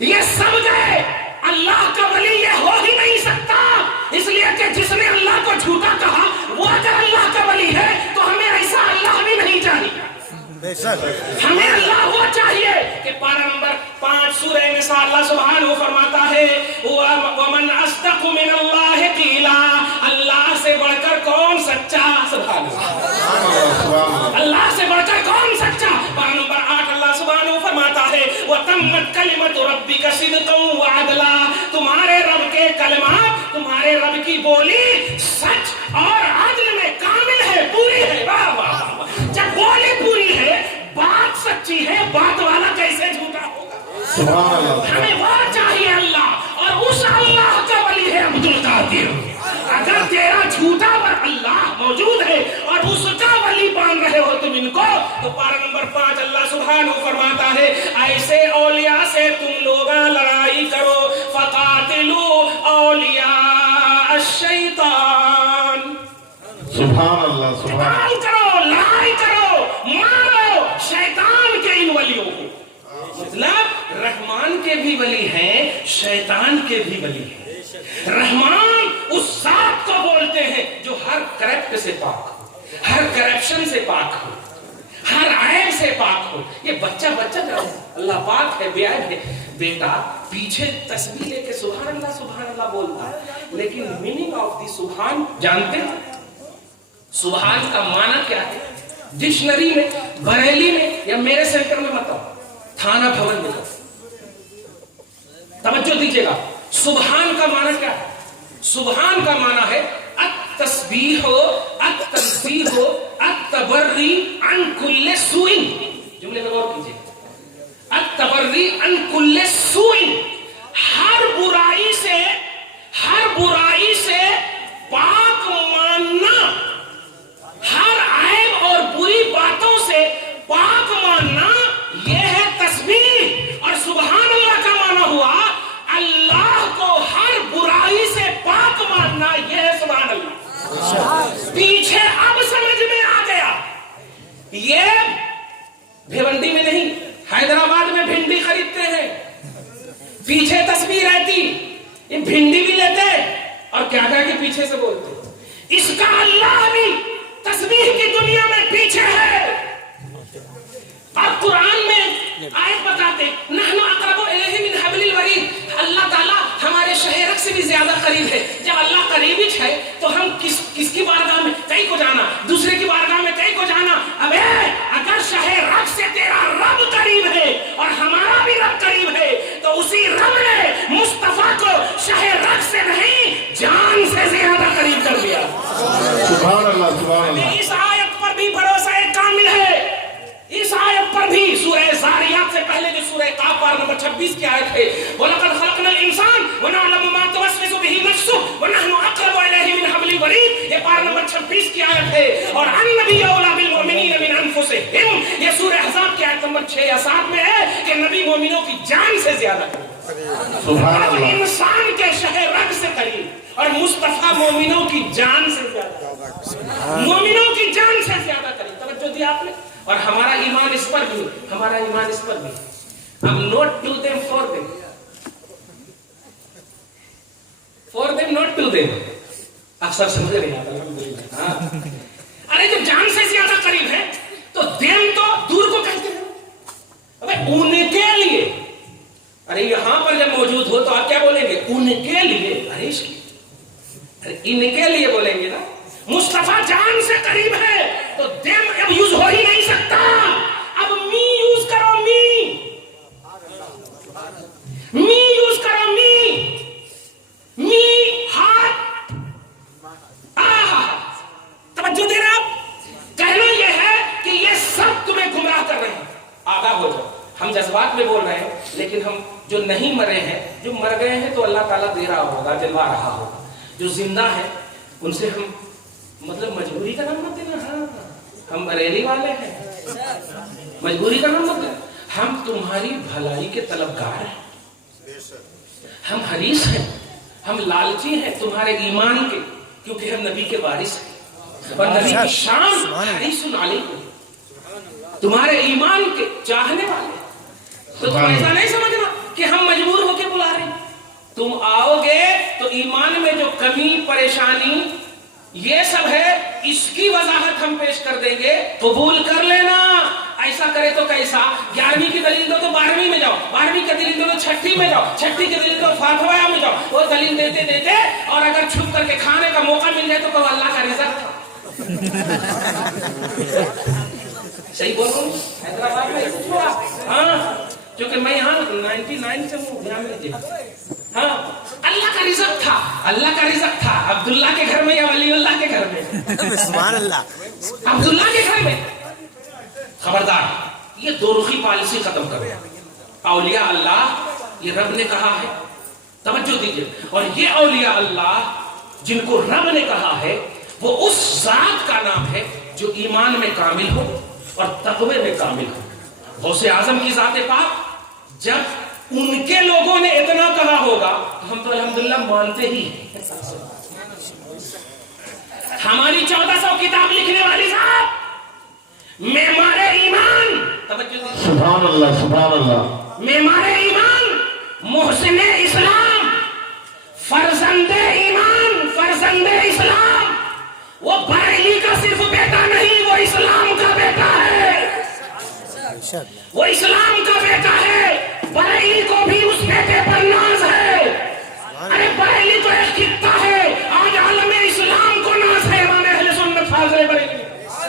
یہ سب گئے۔ اللہ کا ولی یہ ہو ہی نہیں سکتا، اس لیے کہ جس نے اللہ کو جھوٹا کہا وہ اگر اللہ کا ولی ہے تو ہمیں ایسا اللہ بھی نہیں چاہیے، ہمیں اللہ وہ چاہیے کہ پارہ نمبر 5 سورہ نساء اللہ سبحانہ فرماتا ہے وَمَنْ أَصْدَقُ مِنَ اللَّهِ قِيلًا، اللہ سے بڑھ کر کون سچا، سبحان اللہ، اللہ سے بڑھ کر کون سچا۔ پارہ نمبر 8 اللہ سبحانہ فرماتا ہے وَتَمَّتْ كَلِمَتُ رَبِّكَ صِدْقًا وَعَدْلًا، تمہارے رب کے کلمات، تمہارے رب کی بولی سچ اور عدل میں کامل ہے، پوری ہے۔ واہ واہ، جب بولی پوری ہے، بات سچی ہے، بات والا کیسے جھوٹا ہوگا؟ ہمیں وہ چاہیے اللہ، اور اس اللہ کا ولی ہے عبد القادر۔ اگر تیرا جھوٹا پر اللہ موجود ہے اور اس کا ولی مان رہے ہو تم ان کو، تو پارہ نمبر 5 اللہ سبحانہ فرماتا ہے ایسے اولیاء سے تم لوگ لڑائی کرو، فقاتلوا اولیاء الشیطان، سبحان اللہ، سبحان کرو، لڑائی کرو، مارو شیطان کے ان ولیوں کو۔ مطلب رحمان کے بھی ولی ہیں، شیطان کے بھی ولی ہیں۔ رحمان اس ذات کو بولتے ہیں جو ہر کرپٹ سے پاک ہو، ہر کرپشن سے پاک ہو، ہر عیب سے پاک ہو۔ یہ بچہ جو اللہ پاک ہے، بے عیب ہے، بیٹا پیچھے تسبیح لے کے سبحان اللہ بولتا ہے، لیکن میننگ آف دی سبحان جانتے ہیں؟ سبحان کا معنی کیا ہے؟ ڈکشنری میں، بریلی میں یا میرے سینٹر میں بتاؤ، تھانہ بھون میں توجہ دیجیے گا، سبحان کا معنی کیا ہے؟ سبحان کا معنی ہے التسبیح، التنزیہ، التبری عن کل سوء، جملے میں غور کیجیے، التبری عن کل سوء، ہر برائی سے پاک ماننا، ہر عیب اور بری باتوں سے پاک ماننا، یہ ہے تسبیح۔ اور سبحان اللہ کا معنی ہوا اللہ کو ہر برائی سے پاک ماننا، یہ ہے سبحان اللہ۔ پیچھے اب سمجھ میں آ گیا، یہ بھیونڈی میں نہیں، حیدرآباد میں بھنڈی خریدتے ہیں، پیچھے تسبیح رہتی، یہ بھنڈی بھی لیتے اور کیا کہہ کے پیچھے سے بولتے، اس کا اللہ بھی تسبیح کی دنیا میں پیچھے ہے۔ اور قرآن میں آیت بتاتے نحن اقرب الیہ من حبل الورید، اللہ تعالیٰ ہمارے شہ رگ سے بھی زیادہ قریب ہے۔ جب اللہ قریب ہی ہے تو ہم کس کی بارگاہ میں کہیں کو جانا، دوسرے کی بارگاہ میں کہیں کو جانا؟ ابے اگر شہ رگ سے تیرا رب قریب ہے اور ہمارا بھی رب قریب ہے تو اسی رب نے مصطفیٰ کو شہ رگ سے نہیں جان سے زیادہ قریب کر دیا۔ سبحان اللہ، سبحان اللہ۔ اس آیت پر بھی بھروسہ کامل ہے، اس آیت پر بھی سورہ زاریات سے پہلے جو سورہ قاف پارہ نمبر 26 کی آیت ہے وَلَقَدْ خَلَقْنَا الْإِنسَانَ وَنَعْلَمُ مَا تُوَسْوِسُ بِهِ نَفْسُهُ وَنَحْنُ أَقْرَبُ إِلَيْهِ مِنْ حَبْلِ الْوَرِيدِ، یہ پارہ نمبر 26 کی آیت ہے۔ اور النبی اولیٰ بالمؤمنین من انفسہم، یہ سورہ احزاب کی آیت نمبر 6 یا 7 میں ہے کہ نبی مومنوں کی جان سے زیادہ قریب، سبحان اللہ، انسان کے شہ رگ سے قریب، اور مصطفیٰ مومنوں کی جان سے زیادہ، مومنوں کی جان سے زیادہ قریب۔ توجہ دی آپ نے؟ اور ہمارا ایمان اس پر بھی، ہمارا ایمان اس پر بھی. اب not to them for them, for them not to them. اکثر سمجھ رہے ہیں الحمدللہ. ہاں ارے جو جان سے زیادہ قریب ہے تو دیم تو دور کو کہتے ہیں. ابے ان کے لیے، ارے یہاں پر جب موجود ہو تو آپ کیا بولیں گے؟ ان کے لیے. ارے اس کی، ارے ان کے لیے بولیں گے نا. مصطفیٰ جان سے قریب ہے تو دیم اب یوز ہو ہی نہیں سکتا. اب می یوز کرو، می یوز کرو، می ہاتھ. توجہ دے رہا. کہنا یہ ہے کہ یہ سب تمہیں گمراہ کر رہے ہیں. آگاہ ہو جاؤ. ہم جذبات میں بول رہے ہیں لیکن ہم جو نہیں مرے ہیں، جو مر گئے ہیں تو اللہ تعالیٰ دے رہا ہوگا، دلوا رہا ہوگا. جو زندہ ہے ان سے ہم مطلب مجبوری کا نام مت دینا. ہاں ہم بریلی والے ہیں، مجبوری کا نام مت دینا. ہم تمہاری بھلائی کے طلبگار ہیں، ہم حریص ہیں، ہم لالچی ہیں تمہارے ایمان کے، کیونکہ ہم نبی کے وارث ہیں. اور نبی کی شان حریص علیکم، تمہارے ایمان کے چاہنے والے. تو تم ایسا نہیں سمجھنا کہ ہم مجبور ہو کے بلا رہے ہیں. تم آؤ گے تو ایمان میں جو کمی پریشانی یہ سب ہے اس کی وضاحت ہم پیش کر دیں گے. قبول کر لینا. ایسا کرے تو کیسا؟ 11ویں کی دلیل دو تو 12ویں میں جاؤ، 12ویں کی دلیل دو تو 6ٹھی میں جاؤ، 6ٹھی کی دلیل دو فاتحہ میں جاؤ. وہ دلیل دیتے دیتے اور اگر چھپ کر کے کھانے کا موقع مل جائے تو کہو اللہ کا رزق تھا. صحیح بول رہا ہوں؟ حیدرآباد میں ایسے چھوڑا. ہاں کیونکہ میں یہاں 99 سے ہوں، دھیان دیجیے. ہاں اللہ کا رزق تھا، اللہ کا رزق تھا. عبداللہ کے گھر میں یا ولی اللہ کے گھر میں؟ سبحان اللہ. عبداللہ کے گھر میں. خبردار یہ دو رخی پالیسی ختم کرو. اولیاء اللہ یہ رب نے کہا ہے، توجہ دیجیے. اور یہ اولیاء اللہ جن کو رب نے کہا ہے وہ اس ذات کا نام ہے جو ایمان میں کامل ہو اور تقوی میں کامل ہو. غوث اعظم کی ذات پاک جب ان کے لوگوں نے اتنا کہا ہوگا تو ہم تو الحمدللہ مانتے ہی ہیں. ہماری 1400 کتاب لکھنے والی ذات معمار ایمان، سبحان اللہ سبحان اللہ. معمار ایمان، محسن اسلام، فرزند ایمان، فرزند اسلام. وہ بریلی کا صرف بیٹا نہیں، وہ اسلام کا بیٹا ہے، وہ اسلام کا بیٹا ہے. بریلی کو بھی اس بیٹے پر ناز ہے. ارے بریلی تو ایک خطہ ہے، آج عالم اسلام کو ناز ہے امام اہل سنت فاضل بریلی.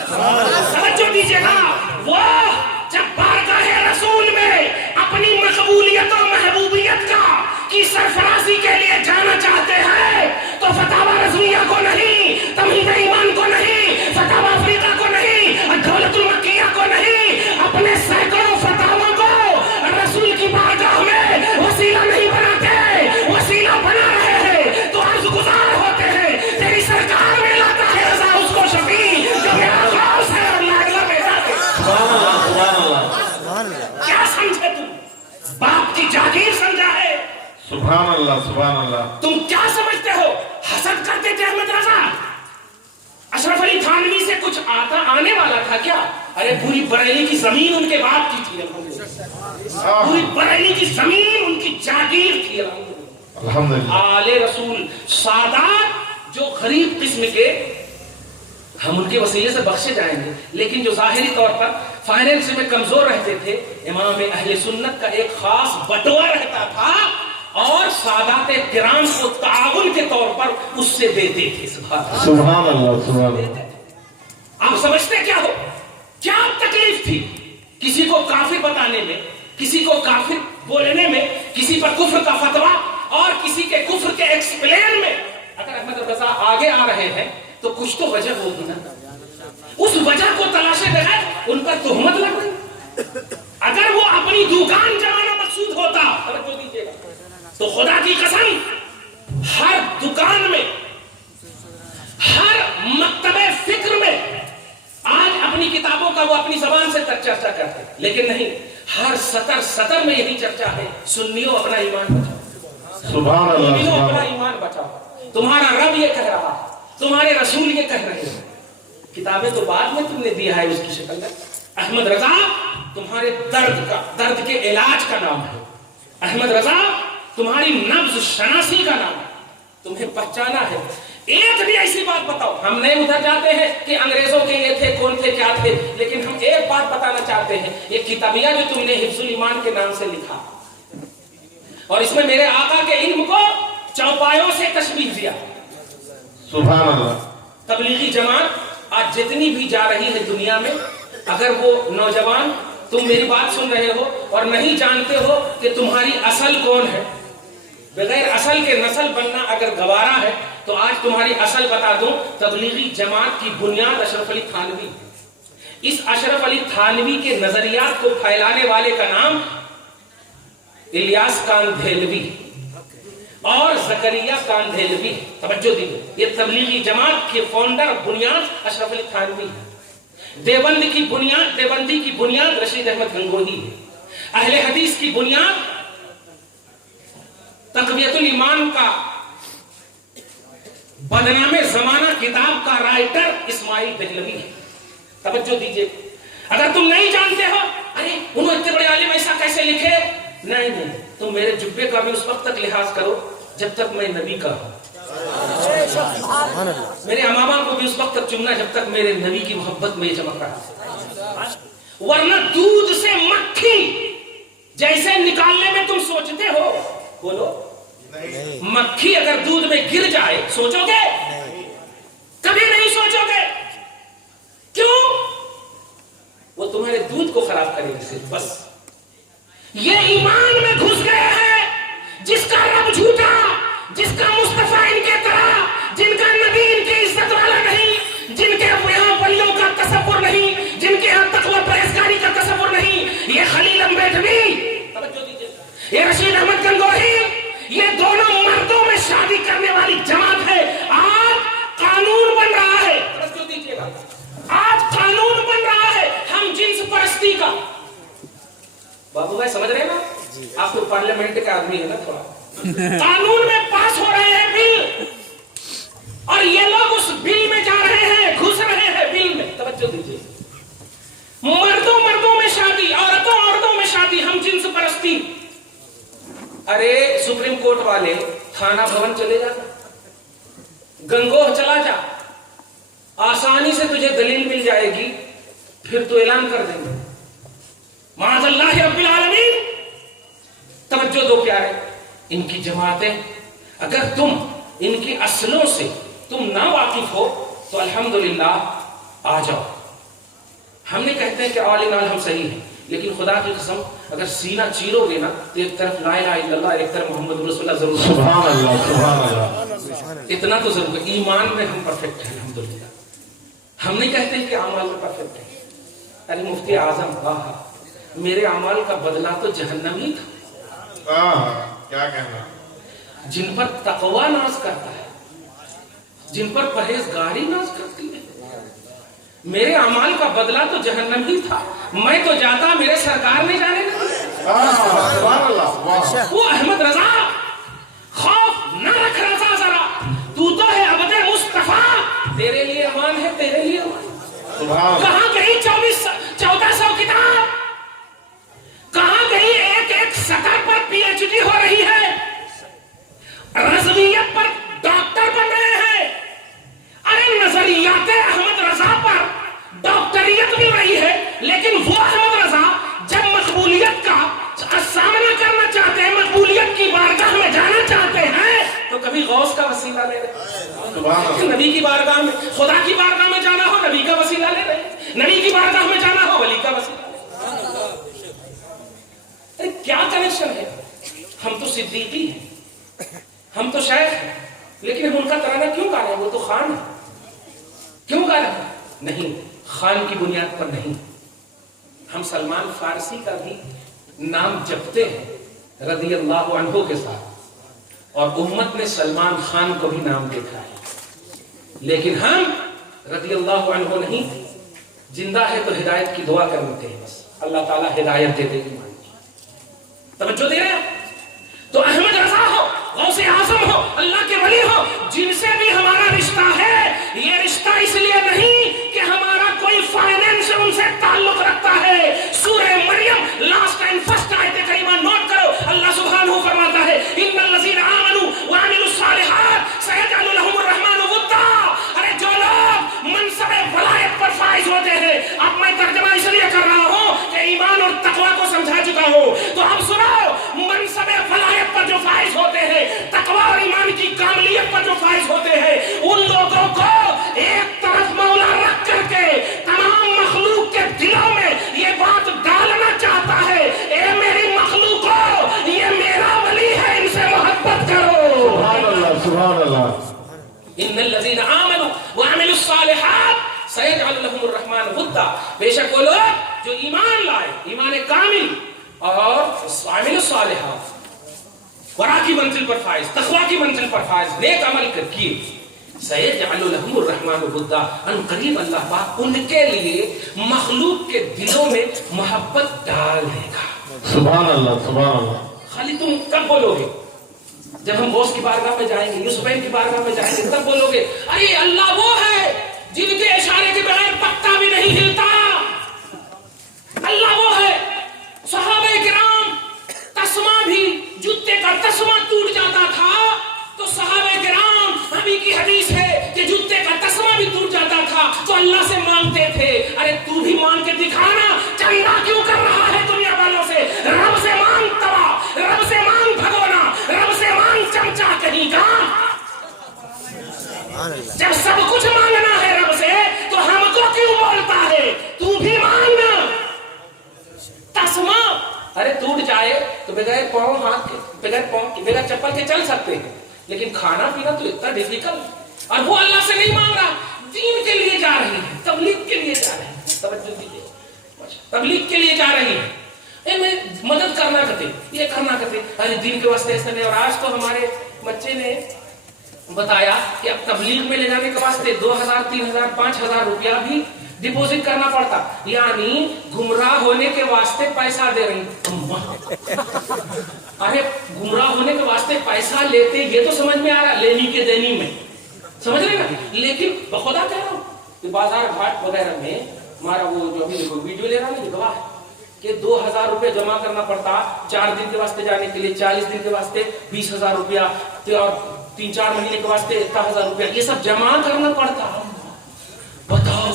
توجہ دیجیے گا. وہ جب بارگاہ رسول میں اپنی مقبولیت اور محبوبیت کا کی سرفرازی کے لیے جانا چاہتے ہیں تو فتاوی رضویہ کو نہیں، تمہید ایمان کو نہیں، فتاوی افریقہ کو نہیں، دولت المکیہ کو نہیں، اپنے سینکڑوں فتاوی کو رسول کی بارگاہ میں وسیلہ نہیں بناتے، وسیلہ بنا رہے ہیں تو عرض گزار ہوتے ہیں تیری سرکار میں لاتا ہے رضا اس کو شفیع جو میرا غوث ہے اور لاڈلا بیٹا ہے. کیا سمجھے تم؟ باپ کی جاگیر سمجھا ہے. سبحان اللہ سبحان اللہ. تم کیا سمجھتے ہو؟ حسد کرتے تھے احمد رضا؟ اشرف علی تھانوی سے کچھ آنے والا تھا کیا؟ ارے پوری بریلی کی زمین ان کے باپ کی تھی، پوری بریلی کی زمین ان کی جاگیر تھی. الحمدللہ. آل رسول سادات جو غریب قسم کے، ہم ان کے وسیلے سے بخشے جائیں گے، لیکن جو ظاہری طور پر فائنینس میں کمزور رہتے تھے، امام اہل سنت کا ایک خاص بٹوا رہتا تھا اور سادات کرام کو تعاون کے طور پر اس سے دیتے تھے. سبحان اللہ سبحان اللہ. آپ سمجھتے کیا ہو؟ کیا تکلیف تھی کسی کو کافر بتانے میں، کسی کو کافر بولنے میں، کسی پر کفر کا فتویٰ اور کسی کے کفر کے ایکسپلین میں. اگر احمد رضا آگے آ رہے ہیں تو کچھ تو وجہ ہوگی نا. اس وجہ کو تلاشے بغیر ان پر تہمت لگ رہی. اگر وہ اپنی دکان جمانا مقصود ہوتا تو خدا کی قسم ہر دکان میں، ہر مکتب فکر میں آج اپنی کتابوں کا وہ اپنی زبان سے چرچا کرتے، لیکن نہیں. ہر سطر میں یہی چرچا ہے، سنیوں اپنا ایمان بچاؤ، سبحان اللہ مومنوں اپنا سبحان ایمان بچاؤ. تمہارا رب یہ کہہ رہا ہے، تمہارے رسول یہ کہہ رہے ہیں. کتابیں تو بعد میں تم نے دیا ہے اس کی شکل میں. احمد رضا تمہارے درد کے علاج کا نام ہے. احمد رضا تمہاری نبض شناسی کا نام ہے. تمہیں پہچانا ہے. ایک بھی ایسی بات بتاؤ. ہم نہیں ادھر جاتے ہیں کہ انگریزوں کے یہ تھے کون تھے کیا تھے, لیکن ہم ایک بات بتانا چاہتے ہیں. یہ کتابیہ جو تم نے حفظ الایمان کے نام سے لکھا اور اس میں میرے آقا کے علم کو چوپایوں سے تشبیہ دیا. سبحان اللہ. تبلیغی جماعت آج جتنی بھی جا رہی ہے دنیا میں, اگر وہ نوجوان تم میری بات سن رہے ہو اور نہیں جانتے ہو کہ تمہاری اصل کون ہے, بغیر اصل کے نسل بننا اگر گوارا ہے تو آج تمہاری اصل بتا دوں. تبلیغی جماعت کی بنیاد اشرف علی تھانوی. اس اشرف علی تھانوی کے نظریات کو پھیلانے والے کا نام الیاس کاندھیلوی اور زکریا کاندھیلوی. توجہ دیجیے, یہ تبلیغی جماعت کے فاؤنڈر بنیاد اشرف علی تھانوی ہے. دیوبندی کی بنیاد رشید احمد گنگوہی ہے. اہل حدیث کی بنیاد تقویت الایمان کا بدنام زمانہ کتاب کا رائٹر اسماعیل دہلوی ہے. توجہ دیجیے, اگر تم نہیں جانتے ہو ارے انہوں اتنے بڑے عالم ایسا کیسے لکھے, نہیں, تم میرے جبے کا بھی اس وقت تک لحاظ کرو جب تک میں نبی کا ہوں. میرے امامہ کو بھی اس وقت تک چمنا جب تک میرے نبی کی محبت میں یہ چمک رہا ہے. ورنہ دودھ سے مکھی جیسے نکالنے میں تم سوچتے ہو, بولو مکھی اگر دودھ میں گر جائے سوچو گے؟ کبھی نہیں سوچو گے. کیوں؟ وہ تمہارے دودھ کو خراب کرے گی صرف, بس. یہ ایمان میں گھس گئے ہیں جس کا رب جھوٹا, جس کا مصطفیٰ ان کے طرح, جن کا نبی ان کی عزت والا نہیں, جن کے یہاں ولیوں کا تصور نہیں, جن کے یہاں تقوی پرہیزگاری کا تصور نہیں. یہ خلیل امبیڈوی, یہ رشید احمد گنگوہی, یہ دونوں مردوں میں شادی کرنے والی جماعت ہے. آج قانون بن رہا ہے, آج قانون بن رہا ہے ہم جنس پرستی کا. بابو بھائی سمجھ رہے ہیں نا, آپ تو پارلیمنٹ کے آدمی ہے نا, تھوڑا قانون میں پاس ہو رہے ہیں بل, اور یہ لوگ اس بل میں جا رہے ہیں, گھس رہے ہیں بل میں. توجہ دیجیے, مردوں میں شادی, عورتوں میں شادی, ہم جنس پرستی. ارے سپریم کورٹ والے تھانہ بھون چلے جا, گنگوہ چلا جا, آسانی سے تجھے دلیل مل جائے گی, پھر تو اعلان کر دیں گے معاذ اللہ رب العالمین. توجہ دو پیارے, ان کی جماعتیں اگر تم ان کی اصلوں سے تم نہ واقف ہو تو الحمدللہ آ جاؤ. ہم نہیں کہتے ہیں کہ آل ان آل ہم صحیح ہیں, لیکن خدا کی قسم اگر سینہ چیرو گے نا تو ایک طرف لا الہ الا اللہ, ایک طرف محمد رسول اللہ ضرور. سبحان اللہ, سبحان اللہ. اتنا تو ضرور ہے, ایمان میں ہم پرفیکٹ ہیں الحمدللہ. ہم نہیں کہتے ہیں کہ اعمال میں پرفیکٹ ہیں. ارے مفتی اعظم واہ, میرے اعمال کا بدلہ تو جہنم ہی تھا. کیا کہنا. جن پر تقوی ناز کرتا ہے, جن پر پرہیزگاری ناز کرتی ہے, میرے اعمال کا بدلہ تو جہنم ہی تھا. میں تو جاتا, میرے سرکار نے جانے گا. وہ احمد رضا, خوف نہ رکھ رضا ذرا, تو ہے عبد مصطفیٰ, تیرے لیے امان ہے, تیرے لیے امان. کہاں گئی 1400 کتاب, کہاں گئی ایک سطح پر پی ایچ ڈی ہو رہی ہے, رضویت پر ڈاکٹر بن رہے ہیں. ارے نظریات احمد رضا پر ڈاکٹریت مل رہی ہے, لیکن وہ احمد رضا جب مقبولیت کا سامنا کرنا چاہتے ہیں, مقبولیت کی بارگاہ میں جانا چاہتے ہیں, تو کبھی غوث کا وسیلہ لے رہے, نبی کی بارگاہ میں, خدا کی بارگاہ میں جانا ہو نبی کا وسیلہ لے رہے, نبی کی بارگاہ میں جانا ہو ولی کا وسیلہ. کیا کنیکشن ہے. ہم تو صدیقی ہیں, ہم تو شیخ ہیں, لیکن ہم ان کا ترانہ کیوں گا رہے ہیں؟ وہ تو خان ہے, کیوں گا رہے ہیں؟ نہیں, خان کی بنیاد پر نہیں. ہم سلمان فارسی کا بھی نام جپتے ہیں رضی اللہ عنہ کے ساتھ, اور امت نے سلمان خان کو بھی نام دیکھا ہے, لیکن ہم رضی اللہ عنہ نہیں. زندہ ہے تو ہدایت کی دعا کرتے ہیں, بس اللہ تعالیٰ ہدایت دے دے گی. توجہ دے رہے ہیں. تو احمد رضا ہو, غوث اعظم ہو, اللہ کے ولی ہو, جن سے بھی ہمارا رشتہ ہے, یہ رشتہ اس لیے نہیں کہ ہمارا کوئی فائنینس ان سے تعلق رکھتا सुभान अल्लाह। इन्नल लज़ीना आमनू व अमिलुस सालिहात सयजअलु लहुमुर रहमान वुद्दा। बेशक वो लोग जो ईमान लाए, ईमान कामिल और अमिलुस सालिहात, वरा की मंजिल पर फाइज, तकवा की मंजिल पर फाइज, नेक अमल किए, सयजअलु लहुमुर रहमान वुद्दा, अन करीब अल्लाह पाक उनके लिए मखलूक के दिलों में मोहब्बत डाल देगा। सुभान अल्लाह, सुभान अल्लाह। खाली तुम कब बोलोगे? जब हम बॉस की बारगाह में जाएंगे, यूसुफैन की बारगाह में जाएंगे, तब बोलोगे अरे अल्लाह वो है जिनके इशारे के बगैर पत्ता भी नहीं हिलता। अल्लाह वो है। सहाबे किराम तस्मा भी, जूते का तस्मा टूट जाता था तो सहाबे किराम, नबी की हदीस है कि जूते का तस्मा भी टूट जाता था तो अल्लाह से मांगते थे, अरे तू भी मांग के दिखाना, चंदा क्यों कर रहा है दुनिया वालों से? रब से मांग तबा, रब से मांग भगोना, रब से मांग चमचा कहीं का। जब सब कुछ मांगना है रब से तो हमको क्यों बोलता है तू भी मांगना? तस्मा अरे टूट जाए तो बगैर पाँव हाथ के, बगैर चप्पल के चल सकते हैं, लेकिन खाना पीना तो इतना डिफिकल्ट। और वो अल्लाह से नहीं मांग रहा, दीन के लिए जा रही है, तबलीग के लिए जा रही है, तबलीग के लिए जा रही है, मदद करना करते, ये करना करते, अरे दीन के वास्ते ऐसा नहीं। और आज तो हमारे बच्चे ने बताया कि अब तबलीग में ले जाने के वास्ते 2000, 3000, 5000 रुपया भी डिपॉजिट करना पड़ता, यानी गुमराह होने के वास्ते पैसा दे रही। अरे गुमराह होने के वास्ते पैसा लेते, ये तो समझ में आ रहा, लेनी के देनी में, समझ रहे ना? लेकिन बखुदा कह रहा हूं कि बाजार घाट वगैरह में हमारा वो जो अभी देखो वीडियो ले रहा है, गवाह कि 2000 रुपया जमा करना पड़ता 4 दिन के वास्ते जाने के लिए, 40 दिन के वास्ते 20,000 रुपया, और 3-4 महीने के वास्ते 1000 रुपया, ये सब जमा करना पड़ता। बताओ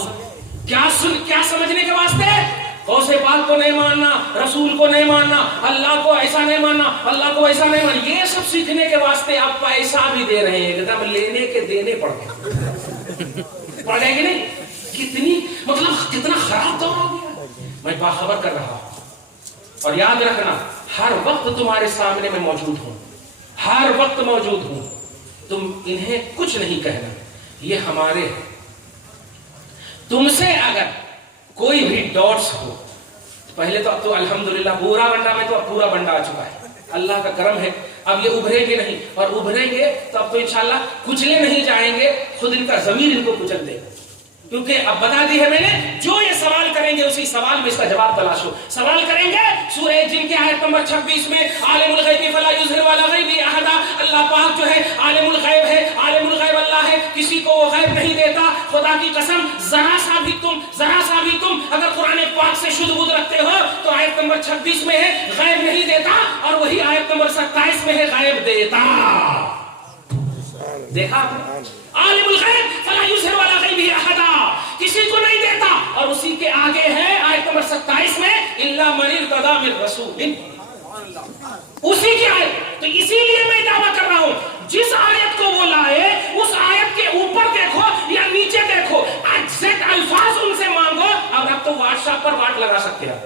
क्या समझने के वास्ते? गौसे पाक को नहीं मानना, रसूल को नहीं मानना, अल्लाह को ऐसा नहीं मानना, अल्लाह को ऐसा नहीं मानना, ये सब सीखने के वास्ते आप पैसा भी दे रहे हैं, एकदम लेने के देने पड़ गए कि नहीं? कितनी मतलब कितना खराब दौर हो गया। मैं बाखबर कर रहा हूं, और याद रखना हर वक्त तुम्हारे सामने मैं मौजूद हूं, हर वक्त मौजूद हूं, तुम इन्हें कुछ नहीं कहना, ये हमारे हैं। तुमसे अगर कोई भी डॉट्स हो, पहले तो अब तो अल्हम्दुलिल्लाह पूरा बंडा में तो अब पूरा बंडा आ चुका है, अल्लाह का करम है, अब ये उभरेंगे नहीं, और उभरेंगे तो अब तो इंशाल्लाह कुचले नहीं जाएंगे, खुद इनका ज़मीर इनको कुचल देगा। क्योंकि अब बता दी है मैंने, जो ये सवाल करेंगे उसी सवाल में इसका जवाब तलाशो। सवाल करेंगे सूरह जिन के आयत नंबर 26 में, आलिमुल गैबि फला युज़हिर अला गैबि अहदा, अल्लाह पाक जो है आलिमुल गैब है, आलिमुल गैब अल्लाह है, किसी को वो गैब नहीं देता। खुदा की कसम जरा सा भी तुम अगर कुरान पाक से शुद्ध बुद्ध रखते हो तो आयत नंबर 26 में है गैब नहीं देता, और वही आयत नंबर 27 में है गैब देता। देखा आपने? आलिमुल गैब फला युज़हिर अला गैबि अहदा, किसी को नहीं देता, और उसी के आगे है आयत नंबर 27 में इल्ला मन इर्तदा मिन रसूलिन, उसी की आयत। तो इसीलिए मैं दावा कर रहा हूं, जिस आयत को वो लाए उस आयत के ऊपर देखो या नीचे देखो, एग्जैक्ट अल्फाज उनसे मांगो। अब आप तो व्हाट्सएप पर वाट लगा सकते हैं,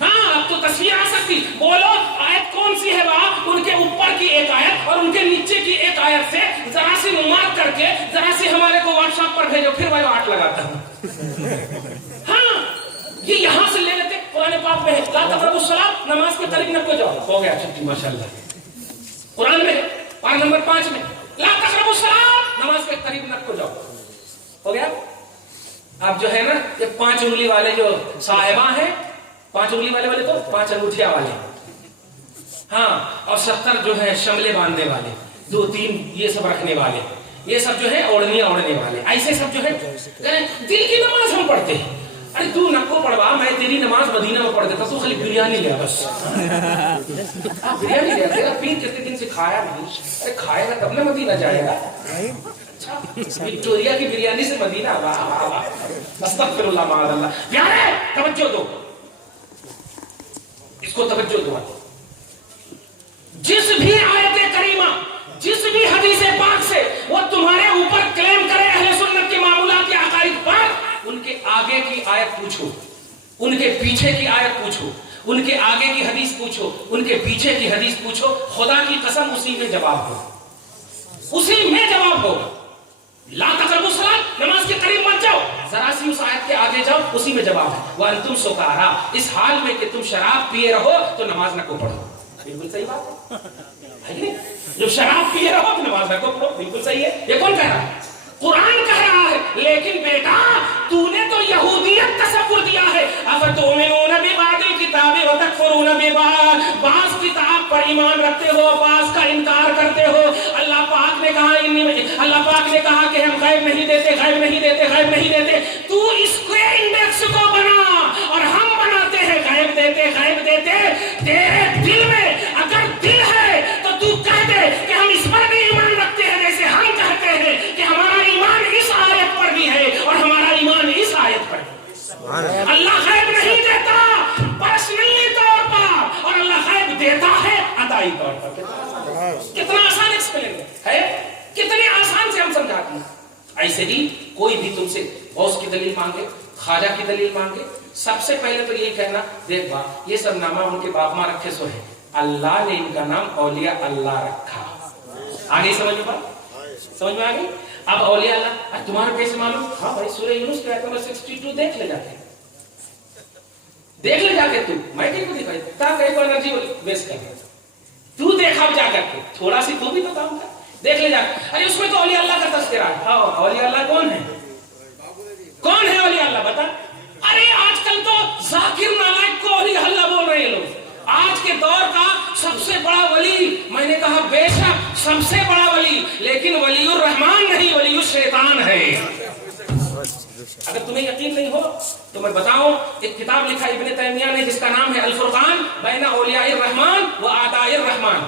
हाँ अब तो तस्वीर आ सकती, बोलो आयत कौन सी है वहां, उनके ऊपर की एक आयत और उनके नीचे की एक आयत से जरा सी मार्क करके जरा सी हमारे को व्हाट्सएप पर भेजो, फिर वही वाट लगाता हूं। हाँ ये यहां से ले लेते, कुरान पाक में है ला तक़रबुस सलात, नमाज के करीब न को जाओ, हो गया छुट्टी माशाल्लाह। कुरान में पारा नंबर 5 में ला तक़रबुस सलात, नमाज के करीब न को जाओ, हो गया। अब जो है ना ये 5 उंगली वाले जो साहिबा हैं, 5 उंगली वाले तो 5 अंगूठिया वाले, हाँ, और 70 जो है शमले बांधने वाले, 2-3 ये सब रखने वाले, ये सब जो है ओढ़नियां ओढ़ने वाले, ऐसे सब जो है दिल की नमाज हम पढ़ते हैं। अरे तू नको पढ़वा, मैं तेरी नमाज मदीना में पढ़ देता, तू खाली बिरयानी ले बस। बिरयानी ले, तेरा पीर कितने दिन से खाया नहीं, अरे खाएगा तब ना मदीना जाएगा। अच्छा विक्टोरिया की बिरयानी से मदीना, वाह वाह वाह, अस्तगफिरुल्लाह माअल्लाह। प्यारे तवज्जो दो, इसको तवज्जो दो। जिस भी आयत करीमा, जिस भी हदीस पाक से वो तुम्हारे ऊपर क्लेम करे अहले सुन्नत के मामूलात के अकाइद पर, उनके आगे की आयत पूछो, उनके पीछे की आयत पूछो, उनके आगे की हदीस पूछो, उनके पीछे की हदीस पूछो, खुदा की कसम उसी में जवाब दो। उसी में जवाब होगा। ला तकरबु सलात, नमाज के करीब मत जाओ, जरा सी उस आयत के आगे जाओ, उसी में जवाब है। व अंतुम सुकारा, इस हाल में कि तुम शराब पिए रहो तो नमाज न को पढ़ो। बिल्कुल सही बात है। जब शराब पिए रहो तो नमाज न को पढ़ो, बिल्कुल सही है। ये कौन कह रहा है? कुरान कह रहा है। लेकिन बेटा तूने तो यहूदियत तसव्वुर दिया है। अफतुमिनून बिबादिल किताबि व तकफुरून बिबाद, बास किताब पर ईमान रखते हो, बास का इनकार करते हो। अल्लाह पाक ने कहा कि हम गैब नहीं देते, गैब नहीं देते, गैब नहीं देते। तू इसके इंडेक्स को बना और हम बनाते हैं गैब देते, गैब देते। तेरे दिल में अगर दिल है तो तू कह दे कि हम इस पर भी ईमान रखते हैं, जैसे हम कहते हैं कि हमारा ईमान इस आयत पर भी है और हमारा ईमान इस आयत पर है। अल्लाह गैब नहीं देता पर्सनली तौर पर, और अल्लाह गैब देता है अदाई तौर पर। कितना आसान एक्सप्लेन है, कितने आसान से हम समझाते हैं। ऐसे ही कोई भी तुमसे गौस की दलील मांगे, ख्वाजा की दलील मांगे, सबसे पहले तो यही कहना, देख बा ये सब नामा उनके बाप माँ रखे सो है, अल्लाह ने इनका नाम औलिया अल्लाह रखा। आगे समझ में बात, समझ में आ गई? अब औलिया अल्लाह तुम्हारा कैसे मालूम? हाँ भाई सूरह यूनुस के आयत नंबर 62 देख ले जाके, देख ले जाके तू, मैं किनको दिखाई ताकि एक एनर्जी वेस्ट कर रहा, तू देखा जाकर के, थोड़ा सी तू भी तो काम कर, देख ले जाकर। अरे उसमें तो औलिया अल्लाह का तस्करा है। हाँ औलिया अल्लाह कौन है? कौन है औलिया अल्लाह बता? अरे आजकल तो जाकिर नालायक को औलिया अल्लाह बोल रहे हैं लोग। आज के दौर का सबसे बड़ा वली, मैंने कहा बेशक सबसे बड़ा वली, लेकिन वलीउर रहमान नहीं, वलीउर शैतान है। अगर तुम्हें यकीन नहीं हो तो मैं बताऊं, एक किताब लिखा इब्ने तैमिया ने जिसका नाम है अल फुरकान बैन औलियाए रहमान व आदाए रहमान।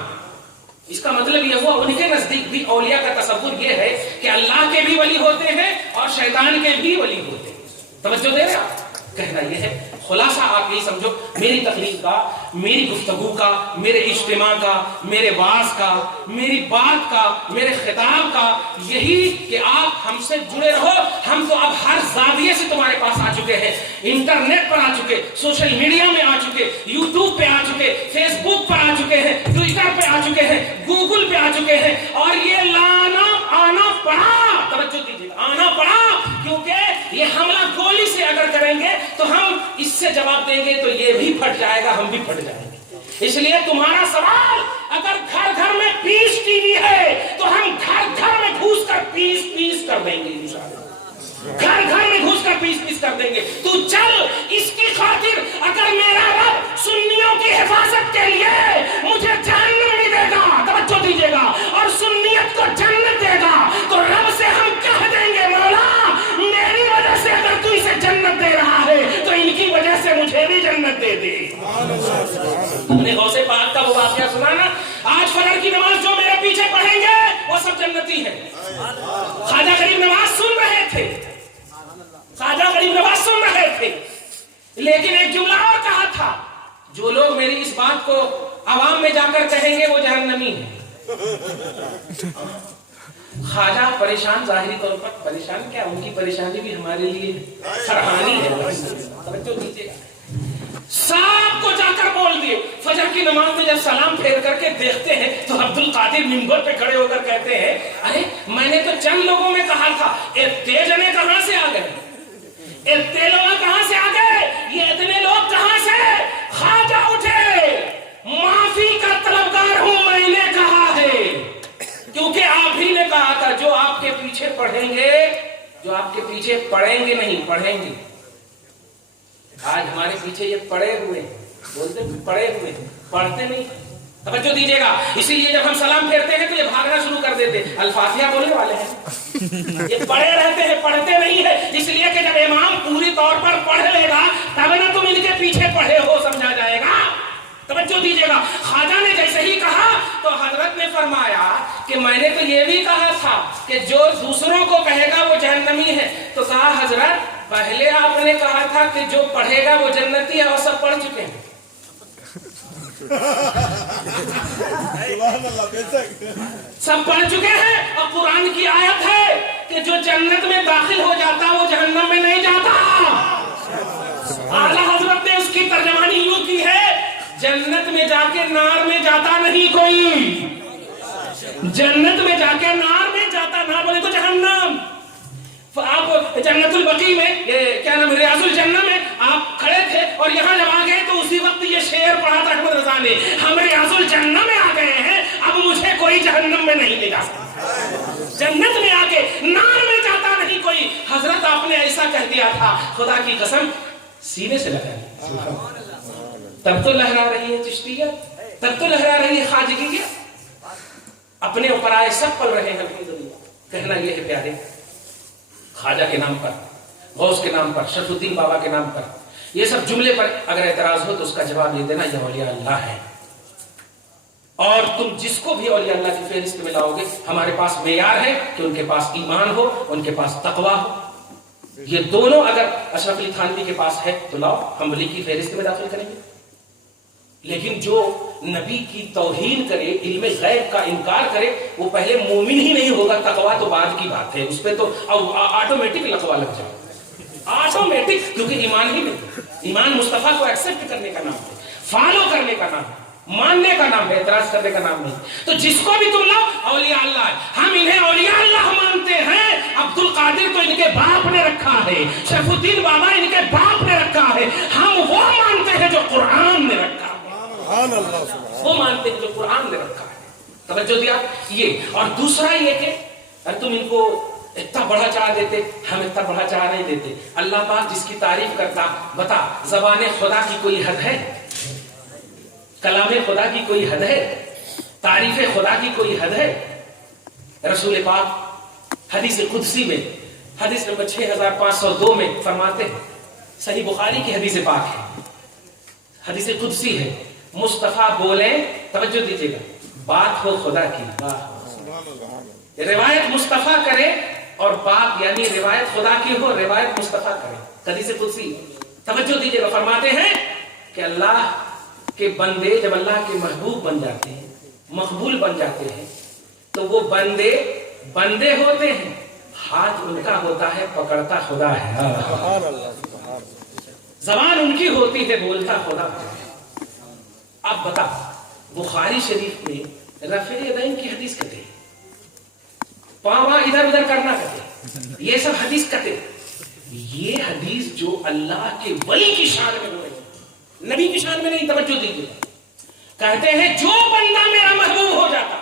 इसका मतलब यह हुआ उनके नजदीक भी औलिया का तसव्वुर यह है कि अल्लाह के भी वली होते हैं और शैतान के भी वली होते हैं। तवज्जो दे रहे आप? कहना यह है, खुलासा आप यही समझो मेरी तकरीर का, मेरी गुफ्तगू का, मेरे इज्तिमा का, मेरे वाज का, मेरी बात का, मेरे खिताब का यही कि आप हमसे जुड़े रहो। हम तो अब हर जाविये से तुम्हारे पास आ चुके हैं, इंटरनेट पर आ चुके, सोशल मीडिया में आ चुके, यूट्यूब पे आ चुके, फेसबुक पर आ चुके हैं, ट्विटर पे आ चुके हैं, गूगल पे आ चुके हैं, और ये आना पड़ा, तवज्जो दीजिए, आना पड़ा, क्योंकि ये हमला गोली से अगर करेंगे तो हम इससे जवाब देंगे तो ये भी फट जाएगा, हम भी फट जाएंगे। इसलिए तुम्हारा सवाल, अगर घर घर में पीस टीवी है तो हम घर घर में घुस कर पीस कर देंगे, घर घर में घुस कर पीस कर देंगे। तू चल, इसकी खातिर अगर मेरा रब सुन्नियों की हिफाजत के लिए मुझे जहन्नम नहीं देगा, तवज्जो दीजिएगा, और सुन्नियत को जन्नत देगा, तो रब से हम कह देंगे मौला मेरी वजह से अगर तू इसे जन्नत दे रहा है तो इनकी वजह से मुझे भी जन्नत दे दे। हमने गौसे पाक का वो वाकया सुना ना, आज फजर की नमाज जो मेरे पीछे पढ़ेंगे वो सब जन्नती है। ख्वाजा गरीब नमाज सुन रहे थे, ख्वाजा गरीब नवाज सुन रहे थे, लेकिन एक जुमला और कहा था, जो लोग मेरी इस बात को आवाम में जाकर कहेंगे वो जहन्नमी है। ख्वाजा परेशान, जाहिरी तौर पर परेशान, क्या उनकी परेशानी भी हमारे लिए सराहनी है। सबको जाकर बोल दिए। फजर की नमाज में जब सलाम फेर करके देखते हैं तो अब्दुल कादिर मिंबर पे खड़े होकर कहते हैं, अरे मैंने तो चंद लोगों में कहा था, इतने जने कहां से आ गए, इतने लोग कहां से आ गए, ये इतने लोग कहां से? ख्वाजा उठे, माफी का तलबगार हूं, मैंने कहा है, क्योंकि आप ही ने कहा था जो आपके पीछे पढ़ेंगे, जो आपके पीछे पढ़ेंगे नहीं पढ़ेंगे। आज हमारे पीछे ये पड़े हुए, बोलते पड़े हुए, पढ़ते नहीं। तवज्जो दीजिएगा, इसीलिए जब हम सलाम फेरते हैं तो ये भागना शुरू कर देते, अल्फातिहा बोलने वाले हैं। ये पढ़े रहते हैं, पढ़ते नहीं है, इसलिए कि जब इमाम पूरी तौर पर पढ़ लेगा तब ना तुम इनके पीछे पढ़े हो समझा जाएगा। तवज्जो दीजिएगा, ख्वाजा ने जैसे ही कहा तो हजरत ने फरमाया कि मैंने तो ये भी कहा था कि जो दूसरों को कहेगा वो जहन्नमी है। तो कहा हजरत पहले आपने कहा था कि जो पढ़ेगा वो जन्नती है, और सब पढ़ चुके हैं। सब पढ़ चुके हैं, और कुरान की आयत है कि जो जन्नत में दाखिल हो जाता वो जहन्नम में नहीं जाता। आला हजरत ने उसकी तर्जमानी यूं की है, जन्नत में जाके नार में जाता नहीं कोई, जन्नत में जाके नार में जाता, नार बोले तो जहन्नम। आप जन्नतुल बकी में, ये क्या नाम, रियाजुल जन्नह में आप खड़े थे और यहाँ जब आ गए तो उसी वक्त ये शेर पढ़ा था अहमद रजा ने, हम रियाजुल जन्नह में आ गए हैं, अब मुझे कोई जहन्नम में नहीं ले जा सकता। जन्नत में आके नार में जाता नहीं कोई। हजरत आपने ऐसा कह दिया था, खुदा की कसम सीने से लगा ली। तब तो लहरा रही है चिश्तिया, तब तो लहरा रही है ख्वाजगिया, अपने ऊपर आए सब पल रहे हैं अल्हम्दुलिल्लाह। कहना यह है प्यारे, ख्वाजा के नाम पर, गौस के नाम पर, शरफुद्दीन बाबा के नाम पर, ये सब जुमले पर अगर एतराज हो तो उसका जवाब ये देना, यह औलिया अल्लाह है। और तुम जिसको भी औलिया अल्लाह की फहरिस्त में लाओगे, हमारे पास मेयार है कि उनके पास ईमान हो, उनके पास तकवा हो। ये दोनों अगर अशरफ अली थानवी के पास है तो लाओ, हम वली की फहरिस्त में दाखिल करेंगे। लेकिन जो नबी की तौहीन करे, इल्मे गैब का इनकार करे, वो पहले मोमिन ही नहीं होगा। तकवा तो बाद की बात है, उस पर तो ऑटोमेटिक लकवा लग जाए, ऑटोमेटिक, क्योंकि ईमान ही नहीं। ईमान मुस्तफा को एक्सेप्ट करने का नाम है, फॉलो करने का नाम है, मानने का नाम है, एतराज करने का नाम नहीं। तो जिसको भी तुम लाओ औलिया अल्लाह है, हम इन्हें औलिया अल्लाह मानते हैं। अब्दुल कादिर तो इनके बाप ने रखा है, शरफुद्दीन बाबा इनके बाप ने रखा है। हम वो मानते हैं जो कुरान ने रखा है, वो मानते हैं जो कुरान ने रखा है। तवज्जो दिया ये। और दूसरा ये कि अरे तुम इनको इतना बड़ा चाह देते, हम इतना बड़ा चाह नहीं देते। अल्लाह पाक जिसकी तारीफ करता, बता ज़बाने खुदा की कोई हद है? कलामे खुदा की कोई हद है? तारीफ खुदा की कोई हद है? रसूल पाक हदीस कुदसी में, हदीस नंबर 6502 में फरमाते हैं, सही बुखारी की हदीस पाक है, हदीस कुदसी है, मुस्तफा बोले, तवज्जो दीजिएगा, बात हो खुदा की, रिवायत मुस्तफा करे और बात यानी रिवायत खुदा की हो, रिवायत मुस्तफा करे। हदीस कुदसी, तवज्जो दीजिएगा, फरमाते हैं कि अल्लाह के बंदे जब अल्लाह के महबूब बन जाते हैं, मकबूल बन जाते हैं, तो वो बंदे बंदे होते हैं, हाथ उनका होता है, पकड़ता खुदा है। ज़बान उनकी होती है, बोलता खुदा है। अब बता, बुखारी शरीफ में रफ़े यदैन की हदीस कते, पाँव इधर उधर करना कते, ये सब हदीस कते। ये हदीस जो अल्लाह के वली की शान में हो रही, नबी की शान में नहीं। तवज्जो दीजिए, कहते हैं जो बंदा मेरा महबूब हो जाता,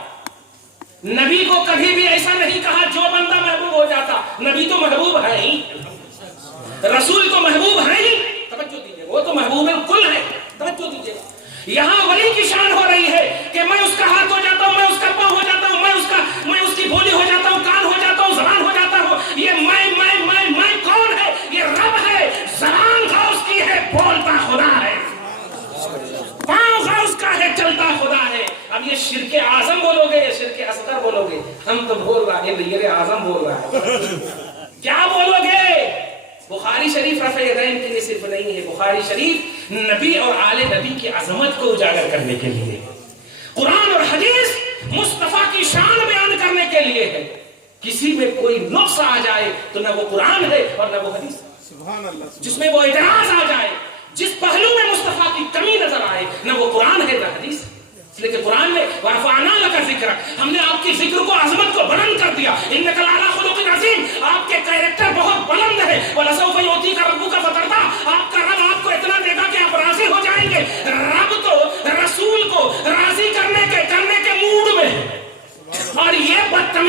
नबी को कभी भी ऐसा नहीं कहा जो बंदा महबूब हो जाता, नबी तो महबूब है ही, रसूल तो महबूब है ही। तवज्जो दीजिए, वो तो महबूब कुल है। तवज्जो दीजिएगा, यहाँ वली की शान हो रही है कि मैं उसका हाथ हो जाता हूँ, मैं उसका पाँव हो जाता हूँ, मैं उसकी बोली हो जाता हूँ, कान हो जाता हूँ, जबान हो जाता हूँ। ये मैं कौन है? ये रब है। जबान का उसकी है, बोलता खुदा है, पाँव का उसका है, चलता खुदा है। अब ये शिरके आजम बोलोगे या शिरके असगर बोलोगे? हम तो बोल रहा है, ये आजम बोल रहा है। क्या बोलोगे? बुखारी शरीफ रफ़े यदैन के लिए सिर्फ नहीं है, बुखारी शरीफ नबी और आले नबी की अजमत को उजागर करने के लिए, कुरान और हदीस मुस्तफा की शान बयान करने के लिए है। किसी में कोई नुक्स आ जाए तो न वो कुरान है और न वो हदीस, जिसमें वो इतराज आ जाए, जिस पहलू में मुस्तफा की कमी नजर आए, न वो कुरान है न हदीस। इसलिए कुरान में वरफ़अना लका ज़िक्र, हमने आपकी जिक्र को, अज़मत को बुलंद कर दिया। इन्नका लअला खुलुक़िन अज़ीम, आपके कैरेक्टर बहुत बुलंद है। वलसौफ़ युअतीका रब्बुका फ़तरदा, आपका रब आपको इतना देगा कि आप राज़ी हो जाएंगे। रब तो रसूल को राज़ी करने के मूड में है, और ये बदतमीज